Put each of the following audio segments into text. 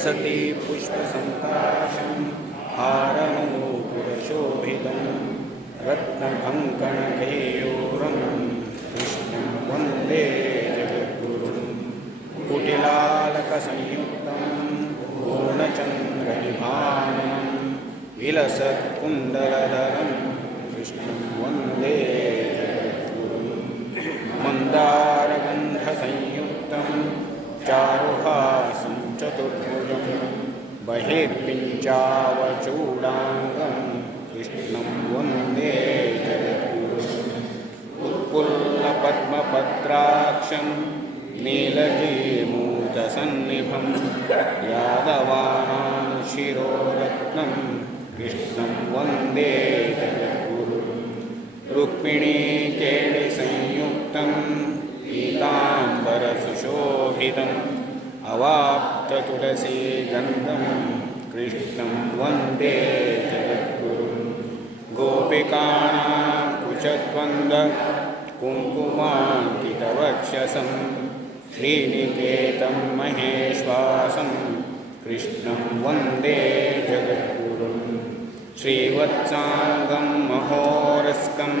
लसति पुष्पसङ्काशं हारनूपुरशोभितं रत्नकङ्कणकेयूरं कृष्णं वन्दे जगद्गुरुं कुटिलालकसंयुक्तं पूर्णचन्द्रनिभानं विलसत्कुण्डलधरं कृष्णं वन्दे जगद्गुरुं मन्दारगन्धसंयुक्तं चारुहासं चतुर्भुजं बहिर्पिञ्चावचूडाङ्गं कृष्णं वन्दे जगद्गुरुम् उत्पुल्लपद्मपत्राक्षं नीलजीमूतसन्निभं यादवानां शिरोरत्नं कृष्णं वन्दे जगद्गुरुम् रुक्मिणीकेलिसंयुक्तं पीताम्बरसुशोभितम् अवाप्ततुलसीगन्धं कृष्णं वन्दे जगद्गुरुं गोपिकानां कुचद्वन्द्वकुङ्कुमाङ्कितवक्षसं श्रीनिकेतं महेश्वासं कृष्णं वन्दे जगद्गुरुं श्रीवत्साङ्गं महोरस्कं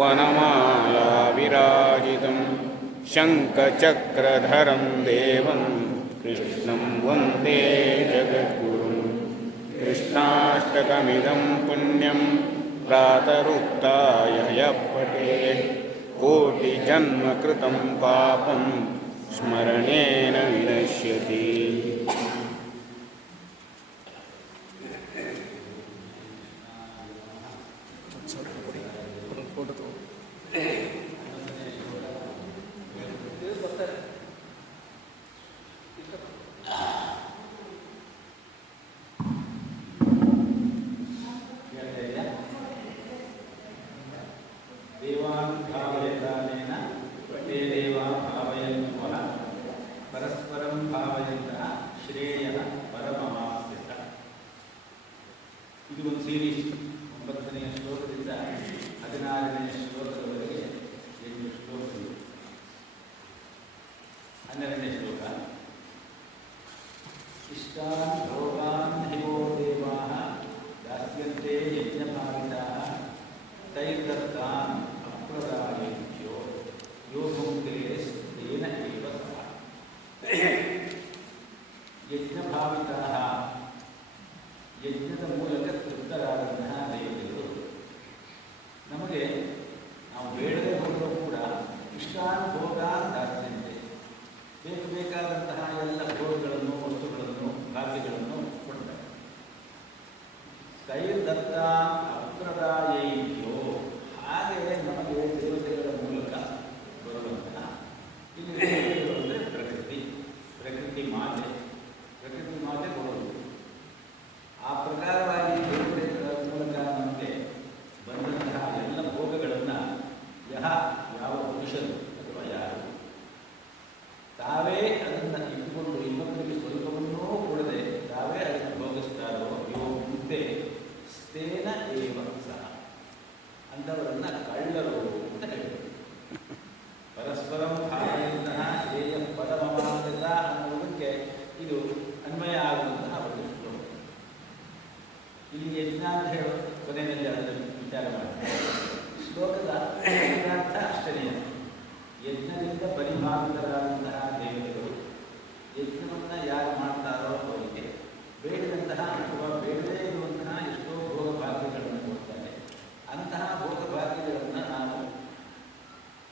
वनमालाविराजितं शङ्खचक्रधरं देवं कृष्णं वन्दे जगद्गुरुं कृष्णाष्टकमिदं पुण्यं प्रातरुत्थाय यः पठेत् कोटिजन्मकृतं पापं स्मरणेन विनश्यति. ಇದು ಒಂದು ಸೀರೀಸ್ 9ನೇ ಶ್ಲೋಕದಿಂದ 16ನೇ ಶ್ಲೋಕದವರೆಗೆ 8 ಶ್ಲೋಕಗಳು. 12ನೇ ಶ್ಲೋಕ ಇಷ್ಟಾನ್ ಭೋಗಾನ್ ಹಿವೋ ದೇವಾಃ ದಾಸ್ಯಂತೆ ಯಜ್ಞಭಾವಿತಾಃ ತೈರ್ದತ್ತಾನ್ ಅಪ್ರದಾಯೇಭ್ಯೋ ಯೋ ಭುಂಕ್ತೆ ತೇನ ಏವ ಸಹ. ಯಜ್ಞಭಾವಿತಾಃ ಯಜ್ಞದ ಮೂಲಕ ತೃಪ್ತರಾದಂತಹ ದೇವತೆಗಳು ನಮಗೆ ನಾವು ಬೇಡದೆ ಹೋದರೂ ಕೂಡ ಇಷ್ಟಾನ್ ಭೋಗಾನ್ ದಾಸ್ಯಂತೆ ಬೇಕಾದಂತಹ ಎಲ್ಲ ಭೋಗಗಳನ್ನು ವಸ್ತುಗಳನ್ನು ಭಾಗ್ಯಗಳನ್ನು ಕೊಡ್ತಾರೆ. ತೈರ್ದತ್ತಾನ್ ಅಪ್ರದಾಯೇಭ್ಯೋ ಹಾಗೆ ನಮಗೆ ದೇವತೆಗಳ ಮೂಲಕ ಬರುವಂತಹ ಇಲ್ಲಿ ದೇವತೆಗಳು ಅಂದರೆ ಪ್ರಕೃತಿ ಮಾತೆ ಕೊಡೋದು. ಆ ಪ್ರಕಾರವಾಗಿ ದೇವತೆಗಳ ಮೂಲಕ ನಮಗೆ ಬಂದಂತಹ ಎಲ್ಲ ಭೋಗಗಳನ್ನು ಯಾವ ಪುರುಷರು ಅಥವಾ ಯಾರು ತಾವೇ ಅದನ್ನು ಇಟ್ಟುಕೊಂಡು ಇನ್ನೊಬ್ಬರಿಗೆ ಸ್ವಲ್ಪವನ್ನೂ ಕೊಡದೆ ತಾವೇ ಅದನ್ನು ಭೋಗಿಸ್ತಾರೋ ಯೋ ಮುಂದೆ ಸ್ಥೇನ ಏವ ಸಹ ಅಂಥವರನ್ನು ಕಳ್ಳರು ಅಂತ ಹೇಳ್ತಾರೆ. ಪರಸ್ಪರಂ ಭಾವನೆಯಂತಹ ಧ್ಯೇಯ ಪರಮವಾದ ಅನ್ನುವುದಕ್ಕೆ ಇದು ಅನ್ವಯ ಆಗುವಂತಹ ಒಂದು ಶ್ಲೋಕ. ಇಲ್ಲಿ ಯಜ್ಞ ಅಂತ ಹೇಳೋ ಕೊನೆಯಲ್ಲಿ ಅದನ್ನು ವಿಚಾರ ಮಾಡ್ತಾರೆ. ಶ್ಲೋಕದ ಅರ್ಥ ಅಷ್ಟನೇ. ಯಜ್ಞದಿಂದ ಪರಿಭಾವಿತರಾದಂತಹ ದೇವತೆಗಳು ಯಜ್ಞವನ್ನು ಯಾರು ಮಾಡ್ತಾರೋ ಅವರಿಗೆ ಬೇಡದಂತಹ ಅಥವಾ ಬೇಡದೇ ಇರುವಂತಹ ಎಷ್ಟೋ ಭೋಗ ಭಾಗ್ಯಗಳನ್ನು ಕೊಡ್ತಾರೆ. ಅಂತಹ ಭೋಗ ಭಾಗ್ಯಗಳನ್ನು ನಾವು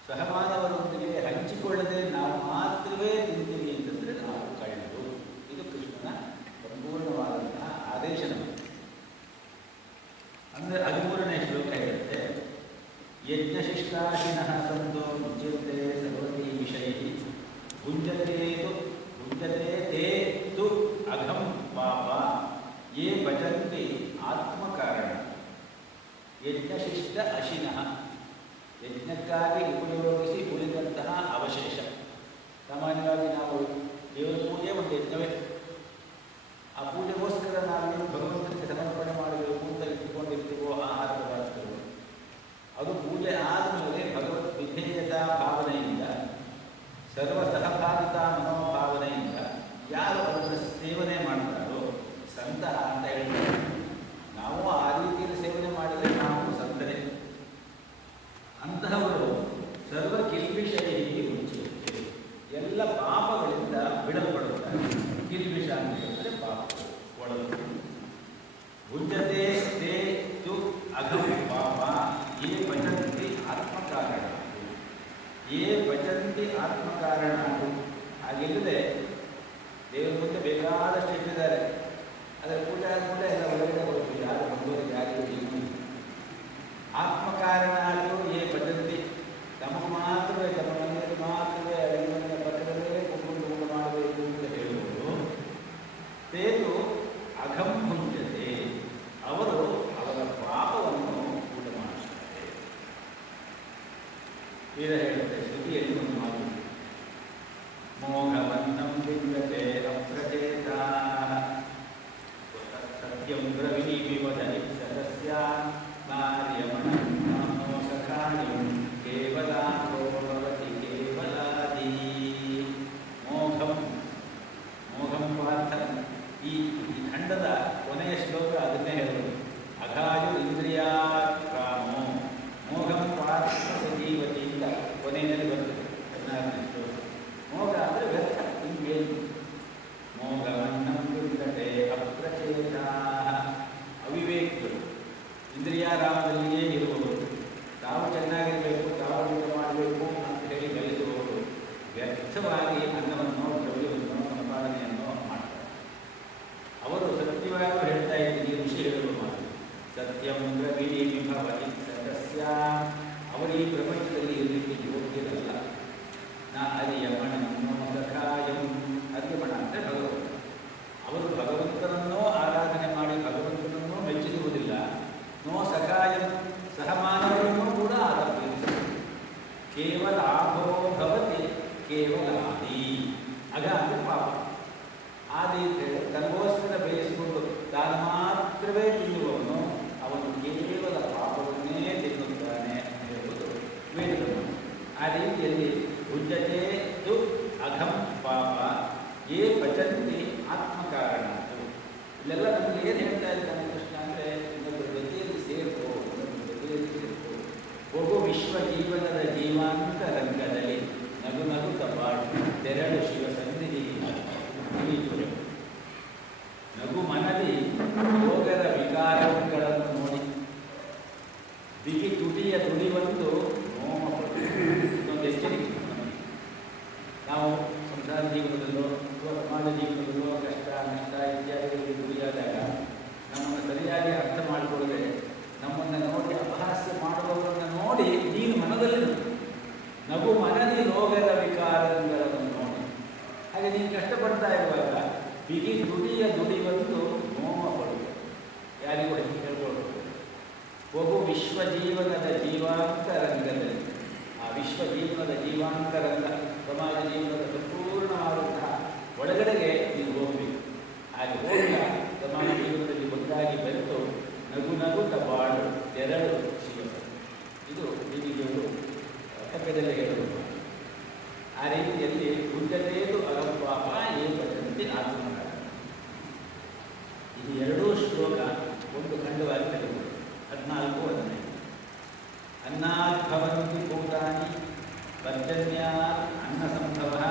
ಸಹಮಾನವರೊಂದಿಗೆ ಹಂಚಿಕೊಳ್ಳದೆ ನಾವು ಮಾತ್ರವೇ ತಿಂತೀವಿ ಅಂತಂದರೆ ನಾವು ಕಳ್ಳರು. ಇದು ಕೃಷ್ಣನ ಸಂಪೂರ್ಣವಾದಂತಹ ಆದೇಶ ನಮಗೆ. ಅಂದರೆ 13ನೇ ಶ್ಲೋಕ ಹೇಳುತ್ತೆ ಯಜ್ಞಶಿಷ್ಟಾಶಿನಃ ಸಂತೋ ಮುಚ್ಯಂತೆ ಸರ್ವತೀ ವಿಷಯೈ ಭುಂಜತೆ ತೇ ತು ಅಘಂ ಪಾಪ ಯೇ ಭಜಂತಿ ಆತ್ಮಕಾರಣ. ಯಜ್ಞಶಿಷ್ಟ ಅಶಿನಃ ಯಜ್ಞಕ್ಕಾಗಿ ಉಪಯೋಗಿಸಿ ಉಳಿದಂತಹ ಅವಶೇಷ. ಸಾಮಾನ್ಯವಾಗಿ ನಾವು ದೇವರ ಪೂಜೆ ಒಂದು ಯಜ್ಞವೇ. ಆ ಪೂಜೆಗೋಸ್ಕರ ನಾವೇನು ಭಗವಂತನಿಗೆ ಸಮರ್ಪಣೆ ಮಾಡಬೇಕು ಅಂತ ಇಟ್ಟುಕೊಂಡಿರ್ತೀವೋ ಆಹಾರ ಪದಾರ್ಥಗಳು, ಅದು ಪೂಜೆ ಆದಮೇಲೆ ಭಗವತ್ ವಿಧೇಯತಾ ಭಾವನೆಯಿಂದ ಸರ್ವ ಸಹಭಾಗಿತಾ ಮನೋಭಾವನೆಯಿಂದ ಯಾರು ಅದನ್ನು ಸೇವನೆ ಮಾಡ್ತಾರೆ ಸರ್ವ ಕಿಲ್ಬಿಷೈ ಮುಚ್ಚುತ್ತೆ, ಎಲ್ಲ ಪಾಪಗಳಿಂದ ಬಿಡಲ್ಪಡುತ್ತಾರೆ. ಕಿಲ್ಬಿಷ ಅಂದರೆ ಪಾಪ ಒಳಗೆ ಭುಂಜತೆ ತೇ ತು ಅಘಂ ಪಾಪ ಯೇ ಭಜಂತಿ ಆತ್ಮಕಾರಣ, ಯೇ ಭಜಂತಿ ಆತ್ಮಕಾರಣ. ಹಾಗಿಲ್ಲದೆ ದೇವರ ಮುಂದೆ ಬೇಕಾದಷ್ಟು ಇಟ್ಟಿದ್ದಾರೆ, ಅದರ ಪೂಜೆ ಆದಮೇಲೆ ಎಲ್ಲ ಒಳಗಡೆ ಬರುತ್ತೆ, ಯಾರು ಬಂದವರಿಗೆ ಯಾರಿಗೂ ಇಲ್ಲ. ಆತ್ಮಕಾರಣ ಯೇ ಭಜಂತಿ, ತಮಗೆ ಮಾತ್ರವೇ ತಮ್ಮ ಮನೆಯಲ್ಲಿ ಮಾತ್ರವೇ ಅಡುಗೆ ಪಕ್ಕದಲ್ಲೇ ಕುಂಕುಮ ಮಾಡಬೇಕು ಅಂತ ಹೇಳುವುದು. ತೇದು ಅಘಂ ಭುಂಜತೆ, ಅವರು ಅವರ ಪಾಪವನ್ನು ಊಟ ಮಾಡಿಸುತ್ತಾರೆ. ವೇದ ಹೇಳುತ್ತೆ, ಶ್ರುತಿಯಲ್ಲಿ ಒಂದು ಮಾತು, ಮೋಘವನ್ನಂ ಲಿಂಗತೆ ಅಪ್ರಚೇತಾ ಸತ್ಯಂ ಬ್ರವೀಮಿ ವದನಿ ಸದಸ್ಯ ಕಾರ್ಯಮನೋ ಸಖಾಯಂ ಕೇವಲಾಂಗೋ ಭವತಿ ಕೇವಲಾದಿ. ಮೋಘಂ ಮೋಘಂ ಪಾರ್ಥ, ಈ ಖಂಡದ ಕೊನೆಯ ಶ್ಲೋಕ ಅದನ್ನೇ ಹೇಳೋದು. ಅಘಾಯು ಇಂದ್ರಿಯಾಕ್ರಾಮೋ ಮೋಘಂ ಪಾರ್ಥ ಸಜೀವತಿ ಅಂತ ಕೊನೆಯಲ್ಲಿ ಬರ್ತದೆ 16ನೇ ಶ್ಲೋಕ. ಮೋಘ ಅಂದರೆ ವ್ಯರ್ಥ, ಹಿಂಗೇನು. ಮೋಘವನ್ನಂ ಲಿಂಗತೆ ಅಪ್ರಚೇತಾ, ಅವಿವೇಕಿಗಳು, ಇಂದ್ರಿಯಾರಾಮದಲ್ಲಿಯೇ ಇರುವವರು, ತಾವು ಚೆನ್ನಾಗಿರಬೇಕು, ತಾವು ಊಟ ಮಾಡಬೇಕು ಅಂತ ಹೇಳಿ ಬಯಸುವವರು ವ್ಯರ್ಥವಾಗಿ ಅನ್ನವನ್ನು ದ್ರವ್ಯವನ್ನು ಸಂಪಾದನೆಯನ್ನು ಮಾಡ್ತಾರೆ. ಅವರು ಸತ್ಯವಾಗಿ ಹೇಳ್ತಾ ಇದ್ದೀನಿ, ಋಷಿ ಹೇಳುವ ಮಾತು, ಸತ್ಯಂ ಬ್ರವೀಮಿ ಭವತಿ ಸದಸ್ಯ, ಅವರು ಈ ಪ್ರಪಂಚದಲ್ಲಿ ಇರಲಿಕ್ಕೆ ಯೋಗ್ಯರಲ್ಲ. ನ ಅರಿಯಮಣನೋ ಸಖಾಯಂ, ಅರಿಯಮಣ ಅಂದರೆ ಭಗವಂತ. ಅವರು ಭಗವಂತನನ್ನೋ ಆರಾಧನೆ ಮಾಡಿ ಭಗವಂತನನ್ನೋ ಮೆಚ್ಚಿಸುವುದಿಲ್ಲ. ನೋ ಸಖಾಯಂ, ಸಹಮಾನವರನ್ನೂ ಕೂಡ ಆರಾಧಿಸುವುದು. ಕೇವಲ ಆಭೋ ಭವತಿ ಕೇವಲ ಆದಿ, ಅಗ ಅಂದರೆ ಪಾಪ. ಆದಿ ತನಗೋಸ್ಕರ ಬೇಯಿಸಿಕೊಂಡು ತಾನು ಮಾತ್ರವೇ ತಿನ್ನುವವನು ಅವನು ಕೇವಲ ಪಾಪವನ್ನೇ ತಿನ್ನುತ್ತಾನೆ ಅಂತ ಹೇಳುವುದು ವೇದಗಳು. ಆ ರೀತಿಯಲ್ಲಿ ಭುಂಜತೆ ತು ಅಘಂ ಪಾಪ ಯೇ ಭಜಂತಿ ಆತ್ಮಕಾರಣ. ಇಲ್ಲೆಲ್ಲ ನಮಗೆ ಏನು ಹೇಳ್ತಾ ಇದ್ದಾನೆ ಕೃಷ್ಣ ಅಂದರೆ, ಇನ್ನೊಬ್ಬರ ಜೊತೆಯಲ್ಲಿ ಸೇರ್ಕೋ, ಇನ್ನೊಬ್ಬರ ಜೊತೆಯಲ್ಲಿ ಸೇರ್ಕೋ. ಒಬ್ಬ ವಿಶ್ವ ಜೀವನದ ಜೀವಾಂತ ರಂಗದಲ್ಲಿ ನಗು ನಗುತ್ತ ಬಾಳು, ತೆರಳು ಶಿವ ಸನ್ನಿಧಿ ಮುಗಿಯುತ್ತದೆ. ನಗು ಮನದಿ ರೋಗದ ವಿಕಾರಗಳನ್ನು ನೋಡಿ, ಬಿಗಿ ತುಟಿಯ ತುಡಿವಂದು ನೋಮ ಪಡುವುದು. ಇದೊಂದು ಎಚ್ಚರಿಕೆ ನಮಗೆ. ನಾವು ಸಂಸಾರ ಜೀವನದಲ್ಲೋ ಅಥವಾ ಸಮಾಜ ಜೀವನದಲ್ಲೋ ಕಷ್ಟ ನಷ್ಟ ಇತ್ಯಾದಿಗಳಿಗೆ ಗುರಿಯಾದಾಗ ನಮ್ಮನ್ನು ಸರಿಯಾಗಿ ಅರ್ಥ ಮಾಡಿಕೊಳ್ಳದೆ ನಮ್ಮನ್ನು ನೋಡಿ ಅಪಹಾಸ್ಯ ಮಾಡುವವರನ್ನು ನೋಡಿ ನೀನು ಮನದಲ್ಲಿ ನಗು ಮನದಿ ರೋಗದ ವಿಕಾರಗಳನ್ನು ನೋಡಿ. ಹಾಗೆ ನೀನು ಕಷ್ಟಪಡ್ತಾ ಇರುವಾಗ ಬಿಗಿ ದುಡಿಯ ದುಡಿವಂದು ನೋಮ ಪಡುವುದು. ಯಾರಿಗೂ ಹೆಚ್ಚು ಹೇಳ್ಬೋದು. ಒಬ್ಬ ವಿಶ್ವ ಜೀವನದ ಜೀವಾಂತ ರಂಗದಲ್ಲಿ, ಆ ವಿಶ್ವ ಜೀವನದ ಜೀವಾಂತ ರಂಗ ಸಮಾಜ ಜೀವನದ ಸಂಪೂರ್ಣವಾದಂತಹ ಒಳಗಡೆಗೆ ನೀನು ಹೋಗಬೇಕು. ಹಾಗೆ ಹೋಗಿ ಸಮಾಜ ಜೀವನದಲ್ಲಿ ಒಂದಾಗಿ ಬೆರೆತು ನಗು ನಗುತ್ತ ಬಾಳು ತೆರಳು ಶಿವಸ. ಇದು ಹೀಗಿಗಳು ಪಕ್ಕದಲ್ಲಿ ಹೇಳುವುದು. ಆ ರೀತಿಯಲ್ಲಿ ಭುಂಜತೆಯು ಅಘಂ ಪಾಪ ಯೇ ಭಜಂತಿ ಆತ್ಮಕಾರಣ. ಇದು ಎರಡೂ ಶ್ಲೋಕ ಒಂದು ಖಂಡವಾಗಿ ತೆಗೆದುಕೊಳ್ಳಿ. 14-15. ಅನ್ನಾತ್ ಭವಂತಿ ಭೂತಾನಿ ಪರ್ಜನ್ಯಾತ್ ಅನ್ನ ಸಂಭವಃ,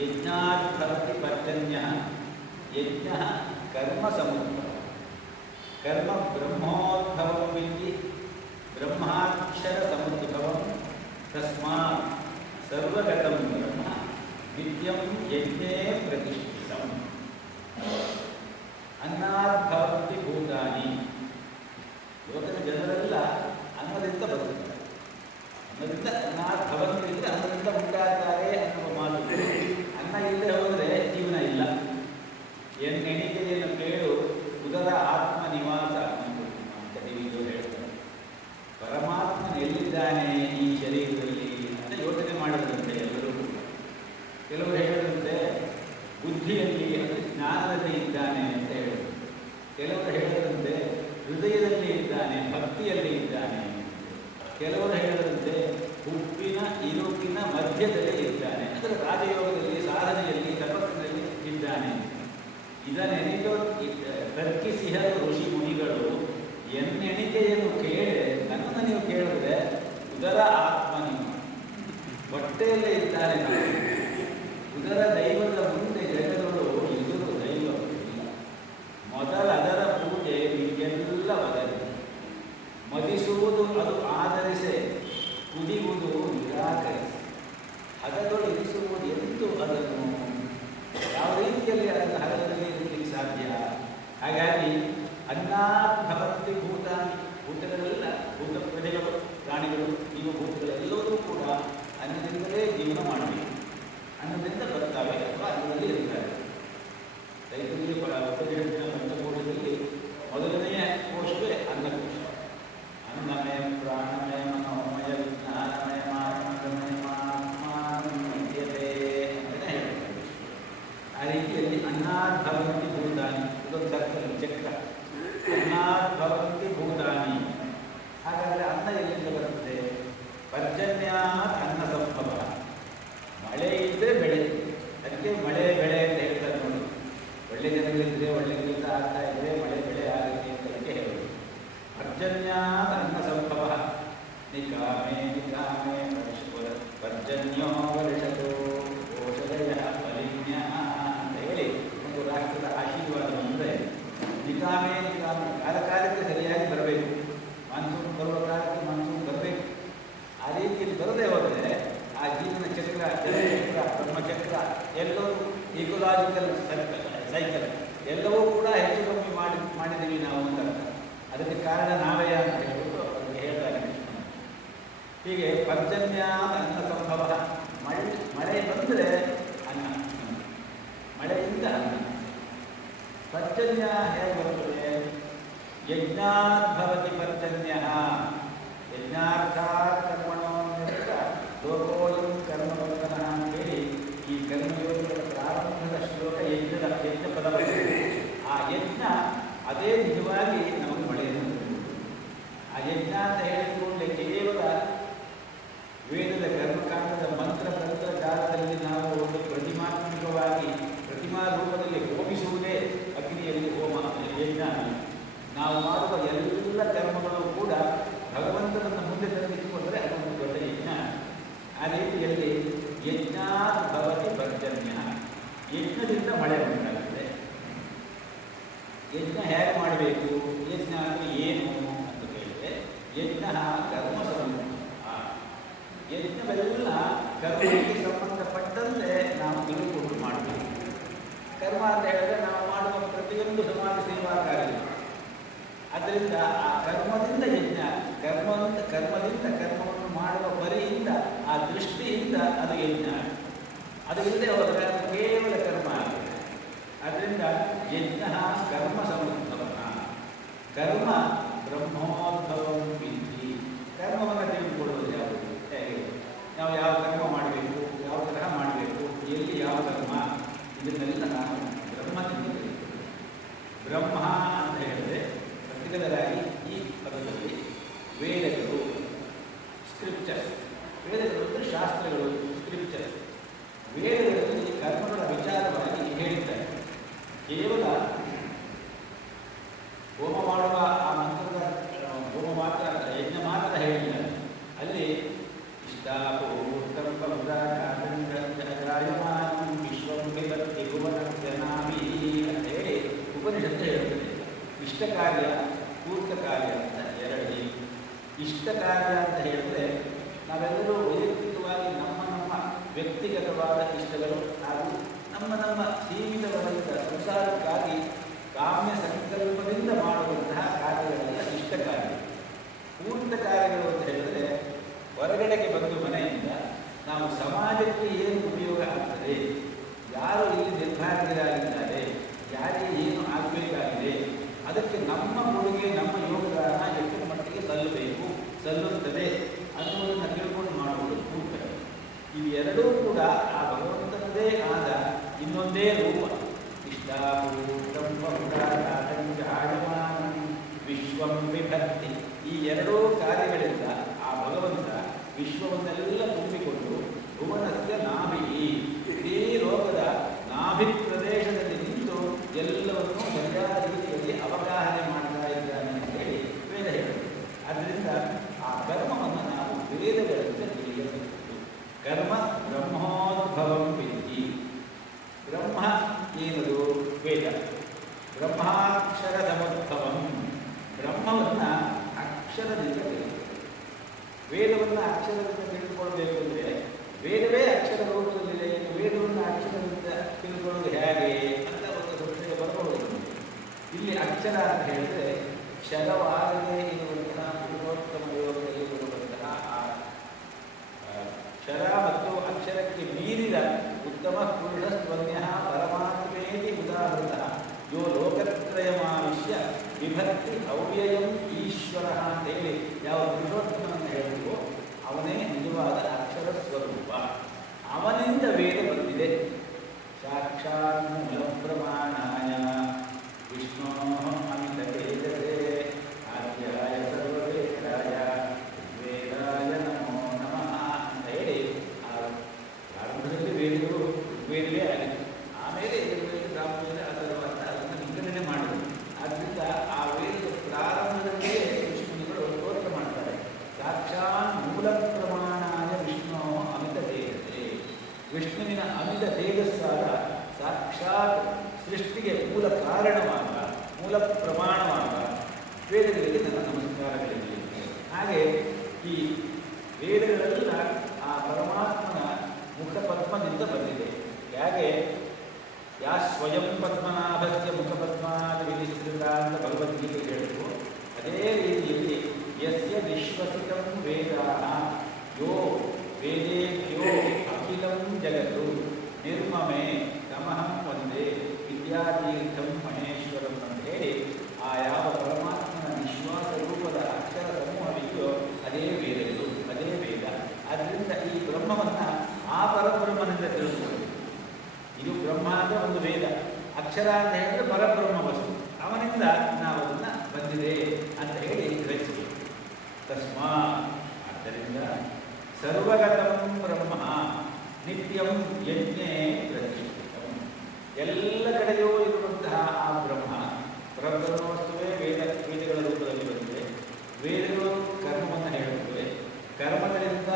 ಯಜ್ಞಾತ್ ಭವತಿ ಪರ್ಜನ್ಯಃ ಯಜ್ಞಃ ಕರ್ಮ ಸಮುದ್ಭವಃ, ಕರ್ಮ ಬ್ರಹ್ಮೋದ್ಭವಂ ವಿದ್ಧಿ ಬ್ರಹ್ಮಾಕ್ಷರ ಸಮುದ್ಭವಂ, ತಸ್ಮಾತ್ ಸರ್ವಗತಂ ಬ್ರಹ್ಮ ನಿತ್ಯಂ ಯಜ್ಞೇ ಪ್ರತಿಷ್ಠಿತಂ. ಅನ್ನಾತ್ ಭವಂತಿ ಭೂತಾನಿ, ಲೋಕದ ಜನರೆಲ್ಲ ಅನ್ನದಿಂದ ಬದುಕುತ್ತಾರೆ. ಅನ್ನದಿಂದ ಅನ್ನಾತ್ ಭವಂತಿ ಅಂದರೆ ಅನ್ನದಿಂದ ಉಂಟಾಗ್ತಾರೆ ಅನ್ನುವ ಮಾತು. ಅನ್ನ ಇಲ್ಲದೆ ಹೋದರೆ ಜೀವನ ಇಲ್ಲ. ಎಣ್ಣೆಣಿಕೆಯನ್ನು ಕೇಳು ಉದರ ಆತ್ಮ ನಿವಾಸ ಅಂತ ನೀವು ಹೇಳ್ತಾರೆ. ಪರಮಾತ್ಮ ಎಲ್ಲಿದ್ದಾನೆ ಈ ಶರೀರದಲ್ಲಿ ಅಂತ ಯೋಚನೆ ಮಾಡಿದಂತೆ ಎಲ್ಲರೂ. ಕೆಲವರು ಹೇಳಿದಂತೆ ಬುದ್ಧಿಯಲ್ಲಿ ಅಂದರೆ ಜ್ಞಾನದಲ್ಲಿ ಇದ್ದಾನೆ ಅಂತ ಹೇಳಿದರು. ಕೆಲವರು ಹೇಳಿದಂತೆ ಹೃದಯದಲ್ಲಿ ಇದ್ದಾನೆ, ಭಕ್ತಿಯಲ್ಲಿ ಇದ್ದಾನೆ. ಕೆಲವರು ಹೇಳಿದಂತೆ ಉಪ್ಪಿನ ಇರುಕಿನ ಮಧ್ಯದಲ್ಲಿ ಇದ್ದಾನೆ, ಅಂದರೆ ರಾಜಯೋಗದಲ್ಲಿ, ಸಾಧನೆಯಲ್ಲಿ, ತಪಸ್ಸಿನಲ್ಲಿ ಇದ್ದಾನೆ. ಇದನ್ನೆನಿಕೆ ತರ್ಕಿಸಿದ ಋಷಿ ಮುನಿಗಳು ಎನ್ನೆಣಿಕೆಯನ್ನು ಕೇಳಿ ನನ್ನನ್ನು ನೀವು ಕೇಳಿದ್ರೆ ಉದರ ಆತ್ಮ ಹೊಟ್ಟೆಯಲ್ಲೇ ಇದ್ದಾನೆ ನಾವು. ಉದರ ದೈವದ ಮುಂದೆ ಜಗದೊಳು ಎದುರು ದೈವ ಇಲ್ಲ. ಮೊದಲ ಅದರ ಪೂಜೆ ನಿಮಗೆಲ್ಲ ಒದಗಿ ಮದಿಸುವುದು ಅದು ಆಧರಿಸೆ, ಕುದಿಯುವುದು ನಿರಾಕರಿಸಿ, ಹಗದೊಳು ಇರಿಸುವುದು ಎಂತೂ ಅದನ್ನು ಯಾವ ರೀತಿಯಲ್ಲಿ ಅದನ್ನು ಹಗಲದಲ್ಲಿ ಇರಲಿಕ್ಕೆ ಸಾಧ್ಯ. ಹಾಗಾಗಿ ಅನ್ನಾತ್ ಭವಂತಿ ಭೂತಾನಿ, ಭೂತಗಳೆಲ್ಲ ಭೂತ ಪ್ರಜೆಗಳು ಪ್ರಾಣಿಗಳು ಜೀವಭೂತಗಳೆಲ್ಲವೂ ಕೂಡ ಅನ್ನದಿಂದಲೇ ಜೀವನ ಮಾಡಬೇಕು. ಅನ್ನದಿಂದ ಬರ್ತಾವೆ ಅಥವಾ ಅನ್ನದಲ್ಲಿ ಇರ್ತಾರೆ. ರೈತರಿಗೆ ಉಪಜೀವನ ಪಂಚಕೋಶದಲ್ಲಿ ಮೊದಲನೆಯ ಕೋಶವೇ ಅನ್ನಕೋಶ. ಅನ್ನಮಯ ಪ್ರಾಣಮಯ ಮನೋಮಯ ವಿಜ್ಞಾನಮಯ ಮಾನಮಯ ಮಾತ್ಮೀಯತೆ ಅಂತಲೇ ಹೇಳ್ತಾರೆ. ಆ ರೀತಿಯಲ್ಲಿ ಅನ್ನಾತ್ ಭವಂತಿ ಭೂತಾನಿ, ಇದೊಂದು ಸರ್ಕಲ್ ಚಕ್ರ. ಅನ್ನಾತ್ ಭವಂತಿ ಭೂತಾನಿ. ಹಾಗಾದರೆ ಅನ್ನ ಎಲ್ಲಿಂದ ಬರುತ್ತೆ? ಪರ್ಜನ್ಯಾತ್ ಅನ್ನ ಸಂಭವ. ಮಳೆ ಇದ್ದರೆ ಬೆಳೆ, ಅದಕ್ಕೆ ಮಳೆ ಬೆಳೆ ಅಂತ ಹೇಳ್ತಾರೆ ನೋಡಿ. ಒಳ್ಳೆ ಜನಗಳಿದ್ರೆ ಒಳ್ಳೆ ಕೆಲಸ ಆಗ್ತಾ ಇದ್ರೆ ಮಳೆ ಬೆಳೆ ಆಗುತ್ತೆ ಅಂತ ಅದಕ್ಕೆ ಹೇಳೋದು. ಪರ್ಜನ್ಯಾತ್ ಅನ್ನ ಸಂಭವ. ನಿಕಾಮೆ ನಿಕಾಮೆ ಪರ್ಜನ್ಯೋ ವರ್ಷತೋ ಔಷಧಯ ಫಲಿನ್ಯ ಅಂತ ಹೇಳಿ ಒಂದು ರಾಷ್ಟ್ರದ ಆಶೀರ್ವಾದ ಅಂದರೆ ನಿಕಾಮೆ ನಿಕಾಮೆ ಕಾಲಕ್ಕೆ ಸರಿಯಾಗಿ ಬರಬೇಕು. ಮಾನ್ಸೂನ್ ಬರುವ ಕಾಲಕ್ಕೆ ಮಾನ್ಸೂನ್ ಬರಬೇಕು. ಆ ರೀತಿಯಲ್ಲಿ ಬರದೇ ಹೋದರೆ ಆ ಜೀವನ ಚಕ್ರ, ಜಲಚಕ್ರ, ಬ್ರಹ್ಮಚಕ್ರ ಎಲ್ಲವೂ ಇಕೋಲಾಜಿಕಲ್ ಸೈಕಲ್ ಎಲ್ಲವೂ ಕೂಡ ಹೆಚ್ಚು ಕಮ್ಮಿ ಮಾಡಿದ್ದೀವಿ ನಾವು ಅಂತ. ಅದಕ್ಕೆ ಕಾರಣ ನಾವೇ ಅಂತ ಹೇಳ್ಬಿಟ್ಟು ಅದಕ್ಕೆ ಹೇಳ್ತಾರೆ ಕೃಷ್ಣ. ಹೀಗೆ ಪರ್ಜನ್ಯ ಅನ್ನ ಸಂಭವ. ಮಳೆ ಬಂದರೆ ಅನ್ನ, ಮಳೆಯಿಂದ ಅನ್ನ. ಪರ್ಜನ್ಯ ಹೇಗೆ ಬರ್ತದೆ? ಯಜ್ಞಾತ್ ಭವತಿ ಪರ್ಜನ್ಯ. ಯಜ್ಞಾರ್ಥಾತ್ ಕರ್ಮಣೋ ನಿರತ ಲೋಕೋಯಂ ಕರ್ಮಬಂಧನ ಅಂತೇಳಿ ಈ ಕರ್ಮಯೋಗದ ಪ್ರಾರಂಭದ ಶ್ಲೋಕ ಯಜ್ಞ ಪದವಾಗಿದೆ. ಆ ಯಜ್ಞ ಅದೇ ನಿಜವಾಗಿ ನಮಗೆ ಮಳೆಯನ್ನು ಕೊಡುವುದು. ಆ ಯಜ್ಞ ಅಂತ ಹೇಳಿಕೊಂಡೆ ಕೇವಲ ವೇದದ ಕರ್ಮಕಾಂಡದ ಮಂತ್ರ ತಂತ್ರ ಕಾಲದಲ್ಲಿ ನಾವು ಒಂದು ಪ್ರತಿಮಾತ್ಮಕವಾಗಿ ಪ್ರತಿಮಾ ರೂಪದಲ್ಲಿ ಹೋಮಿಸುವುದೇ ಅಗ್ನಿಯಲ್ಲಿ ಹೋಮ ಯಜ್ಞ. ನಾವು ಮಾಡುವ ಎಲ್ಲ ಕರ್ಮಗಳು ಕೂಡ ಭಗವಂತನನ್ನು ಮುಂದೆ ತಂದಿಟ್ಟುಕೊಂಡ್ರೆ ಅದೊಂದು ದೊಡ್ಡ ಯಜ್ಞ. ಆ ರೀತಿಯಲ್ಲಿ ಯಜ್ಞ ಭವತಿ ಪರ್ಜನ್ಯ. ಯಜ್ಞದಿಂದ ಮಳೆ ಉಂಟಾಗುತ್ತೆ. ಯಜ್ಞ ಹೇಗೆ ಮಾಡಬೇಕು? ಯಜ್ಞ ಅಂದರೆ ಏನು ಅಂತ ಕೇಳಿದರೆ ಯಜ್ಞ ಕರ್ಮ ಸಂಬಂಧ. ಯಜ್ಞವೆಲ್ಲ ಕರ್ಮಕ್ಕೆ ಸಂಬಂಧಪಟ್ಟಂತೆ ನಾವು ತಿಳುಕೊಂಡು ಮಾಡಬೇಕು. ಕರ್ಮ ಅಂತ ಹೇಳಿದ್ರೆ ನಾವು ಮಾಡುವ ಪ್ರತಿಯೊಂದು ಸಮಾಜ ಸೇವಾ ಕಾರ್ಯ. ಆದ್ದರಿಂದ ಆ ಕರ್ಮದಿಂದ ಯಜ್ಞ, ಕರ್ಮದಿಂದ ಕರ್ಮವನ್ನು ಮಾಡುವ ಪರಿಯಿಂದ ಆ ದೃಷ್ಟಿಯಿಂದ ಅದು ಯಜ್ಞ. ಅದು ಇಲ್ಲದೆ ಹೋದರೆ ಅದು ಕೇವಲ ಕರ್ಮ ಆಗಿದೆ. ಆದ್ದರಿಂದ ಯಜ್ಞ ಕರ್ಮ ಸಮುದ್ಭವ. ಕರ್ಮ ಬ್ರಹ್ಮೋದ್ಭವಂ ವಿಧಿ. ಕರ್ಮವನ್ನು ತಿಳಿದುಕೊಳ್ಳುವುದು ಯಾವುದು? ಹೇಗೆ ನಾವು ಯಾವ ಕರ್ಮ ಮಾಡಬೇಕು, ಯಾವ ತರಹ ಮಾಡಬೇಕು, ಎಲ್ಲಿ ಯಾವ ಕರ್ಮ, ಇದನ್ನೆಲ್ಲ ನಾವು ಬ್ರಹ್ಮದಿಂದ ತಿಳಿದುಕೊಳ್ಳುವುದು. ಬ್ರಹ್ಮ ಅಂತ ಹೇಳಿದ್ರೆ ಪ್ರತಿಗತರಾಗಿ ಈ ಪದದಲ್ಲಿ ವೇದಗಳು, ಸ್ಕ್ರಿಪ್ಚರ್ಸ್. ವೇದಗಳು ಅಂದರೆ ಶಾಸ್ತ್ರಗಳು, ಸ್ಕ್ರಿಪ್ಚರ್ಸ್. ವೇದಗಳಲ್ಲಿ ಕರ್ಮಗಳ ವಿಚಾರವಾಗಿ ಹೇಳಿದ್ದಾರೆ. ಕೇವಲ ಹೋಮ ಮಾಡುವ ಆ ಮಂತ್ರದ ಹೋಮ ಮಾತ್ರ, ಯಜ್ಞ ಮಾತ್ರ ಹೇಳಿಲ್ಲ. ಅಲ್ಲಿ ಇಷ್ಟಾಪೂರ್ತಂ ಪುರಾಣಾಯಮಾನಂ ವಿಶ್ವಂ ವಿಭಕ್ತಿ ಭುವನಸ್ಯ ನಾಭಿ ಅಂತ ಹೇಳಿ ಉಪನಿಷತ್ತು ಹೇಳುತ್ತದೆ. ಇಷ್ಟ ಕಾರ್ಯ, ಪೂರ್ತ ಕಾರ್ಯ ಅಂತ ಎರಡು. ಇಷ್ಟ ಕಾರ್ಯ ಅಂತ ಹೇಳಿದ್ರೆ ನಾವೆಲ್ಲರೂ ವೈಯಕ್ತಿಕವಾಗಿ ನಮ್ಮ ವ್ಯಕ್ತಿಗತವಾದ ಇಷ್ಟಗಳು ಹಾಗೂ ನಮ್ಮ ಸೀಮಿತವಾದ ಸಂಸಾರಕ್ಕಾಗಿ ಕಾಮ್ಯ ಸಂಕಲ್ಪದಿಂದ ಮಾಡುವಂತಹ ಕಾರ್ಯಗಳೆಲ್ಲ ಇಷ್ಟ ಕಾರ್ಯ. ಪೂರ್ತ ಕಾರ್ಯಗಳು ಅಂತ ಹೇಳಿದರೆ ಹೊರಗಡೆಗೆ ಬಂದು ಮನೆಯಿಂದ ನಾವು ಸಮಾಜಕ್ಕೆ ಏನು ಉಪಯೋಗ ಆಗ್ತದೆ, ಯಾರು ಇಲ್ಲಿ ನಿರ್ಧಾರಿತರಾಗಿದ್ದಾರೆ, ಯಾರಿಗೆ ಏನು ಆಗಬೇಕಾಗಿದೆ, ಅದಕ್ಕೆ ನಮ್ಮ ಕೊಡುಗೆ, ನಮ್ಮ ಯೋಗದಾನ ಎಷ್ಟು ಮಟ್ಟಿಗೆ ಸಲ್ಲುತ್ತದೆ ಅನ್ನೋದನ್ನು ತಿಳ್ಕೊಂಡು ಮಾಡುವುದು ಪೂರ್ತ. ಇವೆರಡೂ ಕೂಡ ಆ ಭಗವಂತನದೇ ಆದ ಇನ್ನೊಂದೇ ರೂಪ. ಇಷ್ಟಾಪೂರ್ತಂ ವಿಶ್ವಂ ವಿಭಕ್ತಿ. ಈ ಎರಡೂ ಕಾರ್ಯಗಳಿಂದ ಆ ಭಗವಂತ ವಿಶ್ವವನ್ನೆಲ್ಲ ತುಂಬಿಕೊಂಡು ಭುವನಸ್ಯ ನಾಭಿ, ಇಡೀ ಲೋಕದ ನಾಭಿ ಪ್ರದೇಶದಲ್ಲಿ ನಿಂತು ಎಲ್ಲವನ್ನೂ ಸರಿಯಾದ ರೀತಿಯಲ್ಲಿ ಅವಗಾಹನೆ ಮಾಡ್ತಾ ಇದ್ದಾನೆ ಅಂತ ಹೇಳಿ ವೇದ ಹೇಳುತ್ತದೆ. ಆದ್ದರಿಂದ ಆ ಕರ್ಮವನ್ನು ನಾವು ವೇದಗಳಿಂದ ತಿಳಿಯಬೇಕು. ಕರ್ಮ ವೇದವೇ ಅಕ್ಷರ ರೂಪದಲ್ಲಿದೆ, ವೇದವನ್ನು ಅಕ್ಷರದಿಂದ ತಿಳ್ಕೊಳ್ಳೋದು ಹೇಗೆ ಅಂತ ಒಂದು ಸಂಶಯ ಬರಬಹುದು. ಇಲ್ಲಿ ಅಕ್ಷರ ಅಂತ ಹೇಳಿದ್ರೆ ಕ್ಷರವಾಗದೇ ಇರುವಂತಹ ಪುರುಷೋತ್ತಮ ಯೋಗದಲ್ಲಿ ಬರುವಂತಹ ಆ ಕ್ಷರ ಮತ್ತು ಅಕ್ಷರಕ್ಕೆ ಮೀರಿದ ಉತ್ತಮ ಪುರುಷ ಸ್ವನ್ಯ ಪರಮಾತ್ಮೇತಿ ಉದಾಹೃತ ಯೋ ಲೋಕತ್ರಯಮಾವಿಶ್ಯ ವಿಭಕ್ತಿ ಅವ್ಯಯಂ ಈಶ್ವರ ಅಂತ ಹೇಳಿ ಯಾವ ಪುರುಷೋತ್ತಮನನ್ನು ಹೇಳಿದ್ರು ಅವನೇ ನಿಜವಾದ ಅಕ್ಷರ ಸ್ವರೂಪ. ಅವನಿಂದ ವೇದ ಬಂದಿದೆ. ಸಾಕ್ಷಾತ್ ಮೂಲ ಪ್ರಮಾಣಾಯ ವಿಷ್ಣೋ ಅಮಿತ ತೇಜಸೇ ಆದ್ಯಾಯ ಸರ್ವವೇದಾಯ ವೇದಾಯ ನಮೋ ನಮಃ ಅಂತ ಹೇಳಿ ಆ ಪ್ರಾರಂಭದಲ್ಲಿ ವೇದವೇ ಆಗಿತ್ತು. ಆಮೇಲೆ ರಾಮಚಂದ್ರ ಅದರ ಅದನ್ನು ವಿಂಗಡಣೆ ಮಾಡಿದರು. ಆದ್ದರಿಂದ ಆ ವೇದದ ಪ್ರಾರಂಭದಲ್ಲಿಯೇ ಋಷಿಮುನಿಗಳು ಸ್ತೋತ್ರ ಮಾಡ್ತಾರೆ. ಸಾಕ್ಷಾತ್ ಮೂಲ ಪ್ರಮಾಣಾಯ ವಿಷ್ಣು ಅಮಿತ ತೇಜಸೇ. ವಿಷ್ಣುವಿನ ಅಮಿತ ತೇಜಸ್ಸಾದ ಸಾಕ್ಷಾತ್ ಸೃಷ್ಟಿಗೆ ಮೂಲ ಕಾರಣವಾದ ಮೂಲ ಪ್ರಮಾಣವಾದ ವೇದಗಳಿಗೆ ನನ್ನ ನಮಸ್ಕಾರಗಳಿವೆ. ಹಾಗೆ ಈ ವೇದಗಳೆಲ್ಲ ಆ ಪರಮಾತ್ಮನ ಮುಖಪದ್ಮದಿಂದ ಬಂದಿದೆ. ಹೇಗೆ ಯಾ ಸ್ವಯಂ ಪದ್ಮನಾಭಸ್ಯ ಮುಖಪದ್ಮಾದಿ ವಿನಿಸೃತ ಅಂತ ಭಗವದ್ಗೀತೆ ಹೇಳಿದ್ರು, ಅದೇ ರೀತಿಯಲ್ಲಿ ಯಸ್ಯ ವಿಶ್ವಸಿತಂ ವೇದಾಃ ಯೋ ವೇದೇಭ್ಯೋ ಅಖಿಲಂ ಜಗತ್ತು ನಿರ್ಮಮೇ ತಮಹಂ ವಂದೇ ವಿದ್ಯಾತೀರ್ಥಂ ಮಹೇಶ್ವರಂ ಅಂತ ಹೇಳಿ ಆ ಯಾವ ಪರಮಾತ್ಮನ ವಿಶ್ವಾಸ ರೂಪದ ಅಕ್ಷರ ಸಮೂಹವಿದೆಯೋ ಅದೇ ವೇದಗಳು, ಅದೇ ವೇದ. ಆದ್ದರಿಂದ ಈ ಬ್ರಹ್ಮವನ್ನು ಆ ಪರಬ್ರಹ್ಮನಿಂದ ತಿಳಿದುಕೊಳ್ಳಿ. ಇದು ಬ್ರಹ್ಮ ಅಂದರೆ ಒಂದು ವೇದ, ಅಕ್ಷರ ಅಂತ ಹೇಳಿದ್ರೆ ಪರಬ್ರಹ್ಮ ವಸ್ತು, ಅವನಿಂದ ನಾವು ಅದನ್ನು ಬಂದಿದೆ ಅಂತ ಹೇಳಿ ಗ್ರಹಿಸಿ. ತಸ್ಮಾ ಆದ್ದರಿಂದ ಸರ್ವಗತಂ ಬ್ರಹ್ಮ ನಿತ್ಯಂ ಯಜ್ಞೇ ಪ್ರತಿಷ್ಠಿತಂ. ಎಲ್ಲ ಕಡೆಯೂ ಇರುವಂತಹ ಆ ಬ್ರಹ್ಮ ಪರಬ್ರಹ್ಮ ವಸ್ತುವೇ ವೇದಗಳ ರೂಪದಲ್ಲಿ ಬಂದಿದೆ. ವೇದಗಳು ಕರ್ಮವನ್ನು ಹೇಳುತ್ತವೆ, ಕರ್ಮಗಳಿಂದ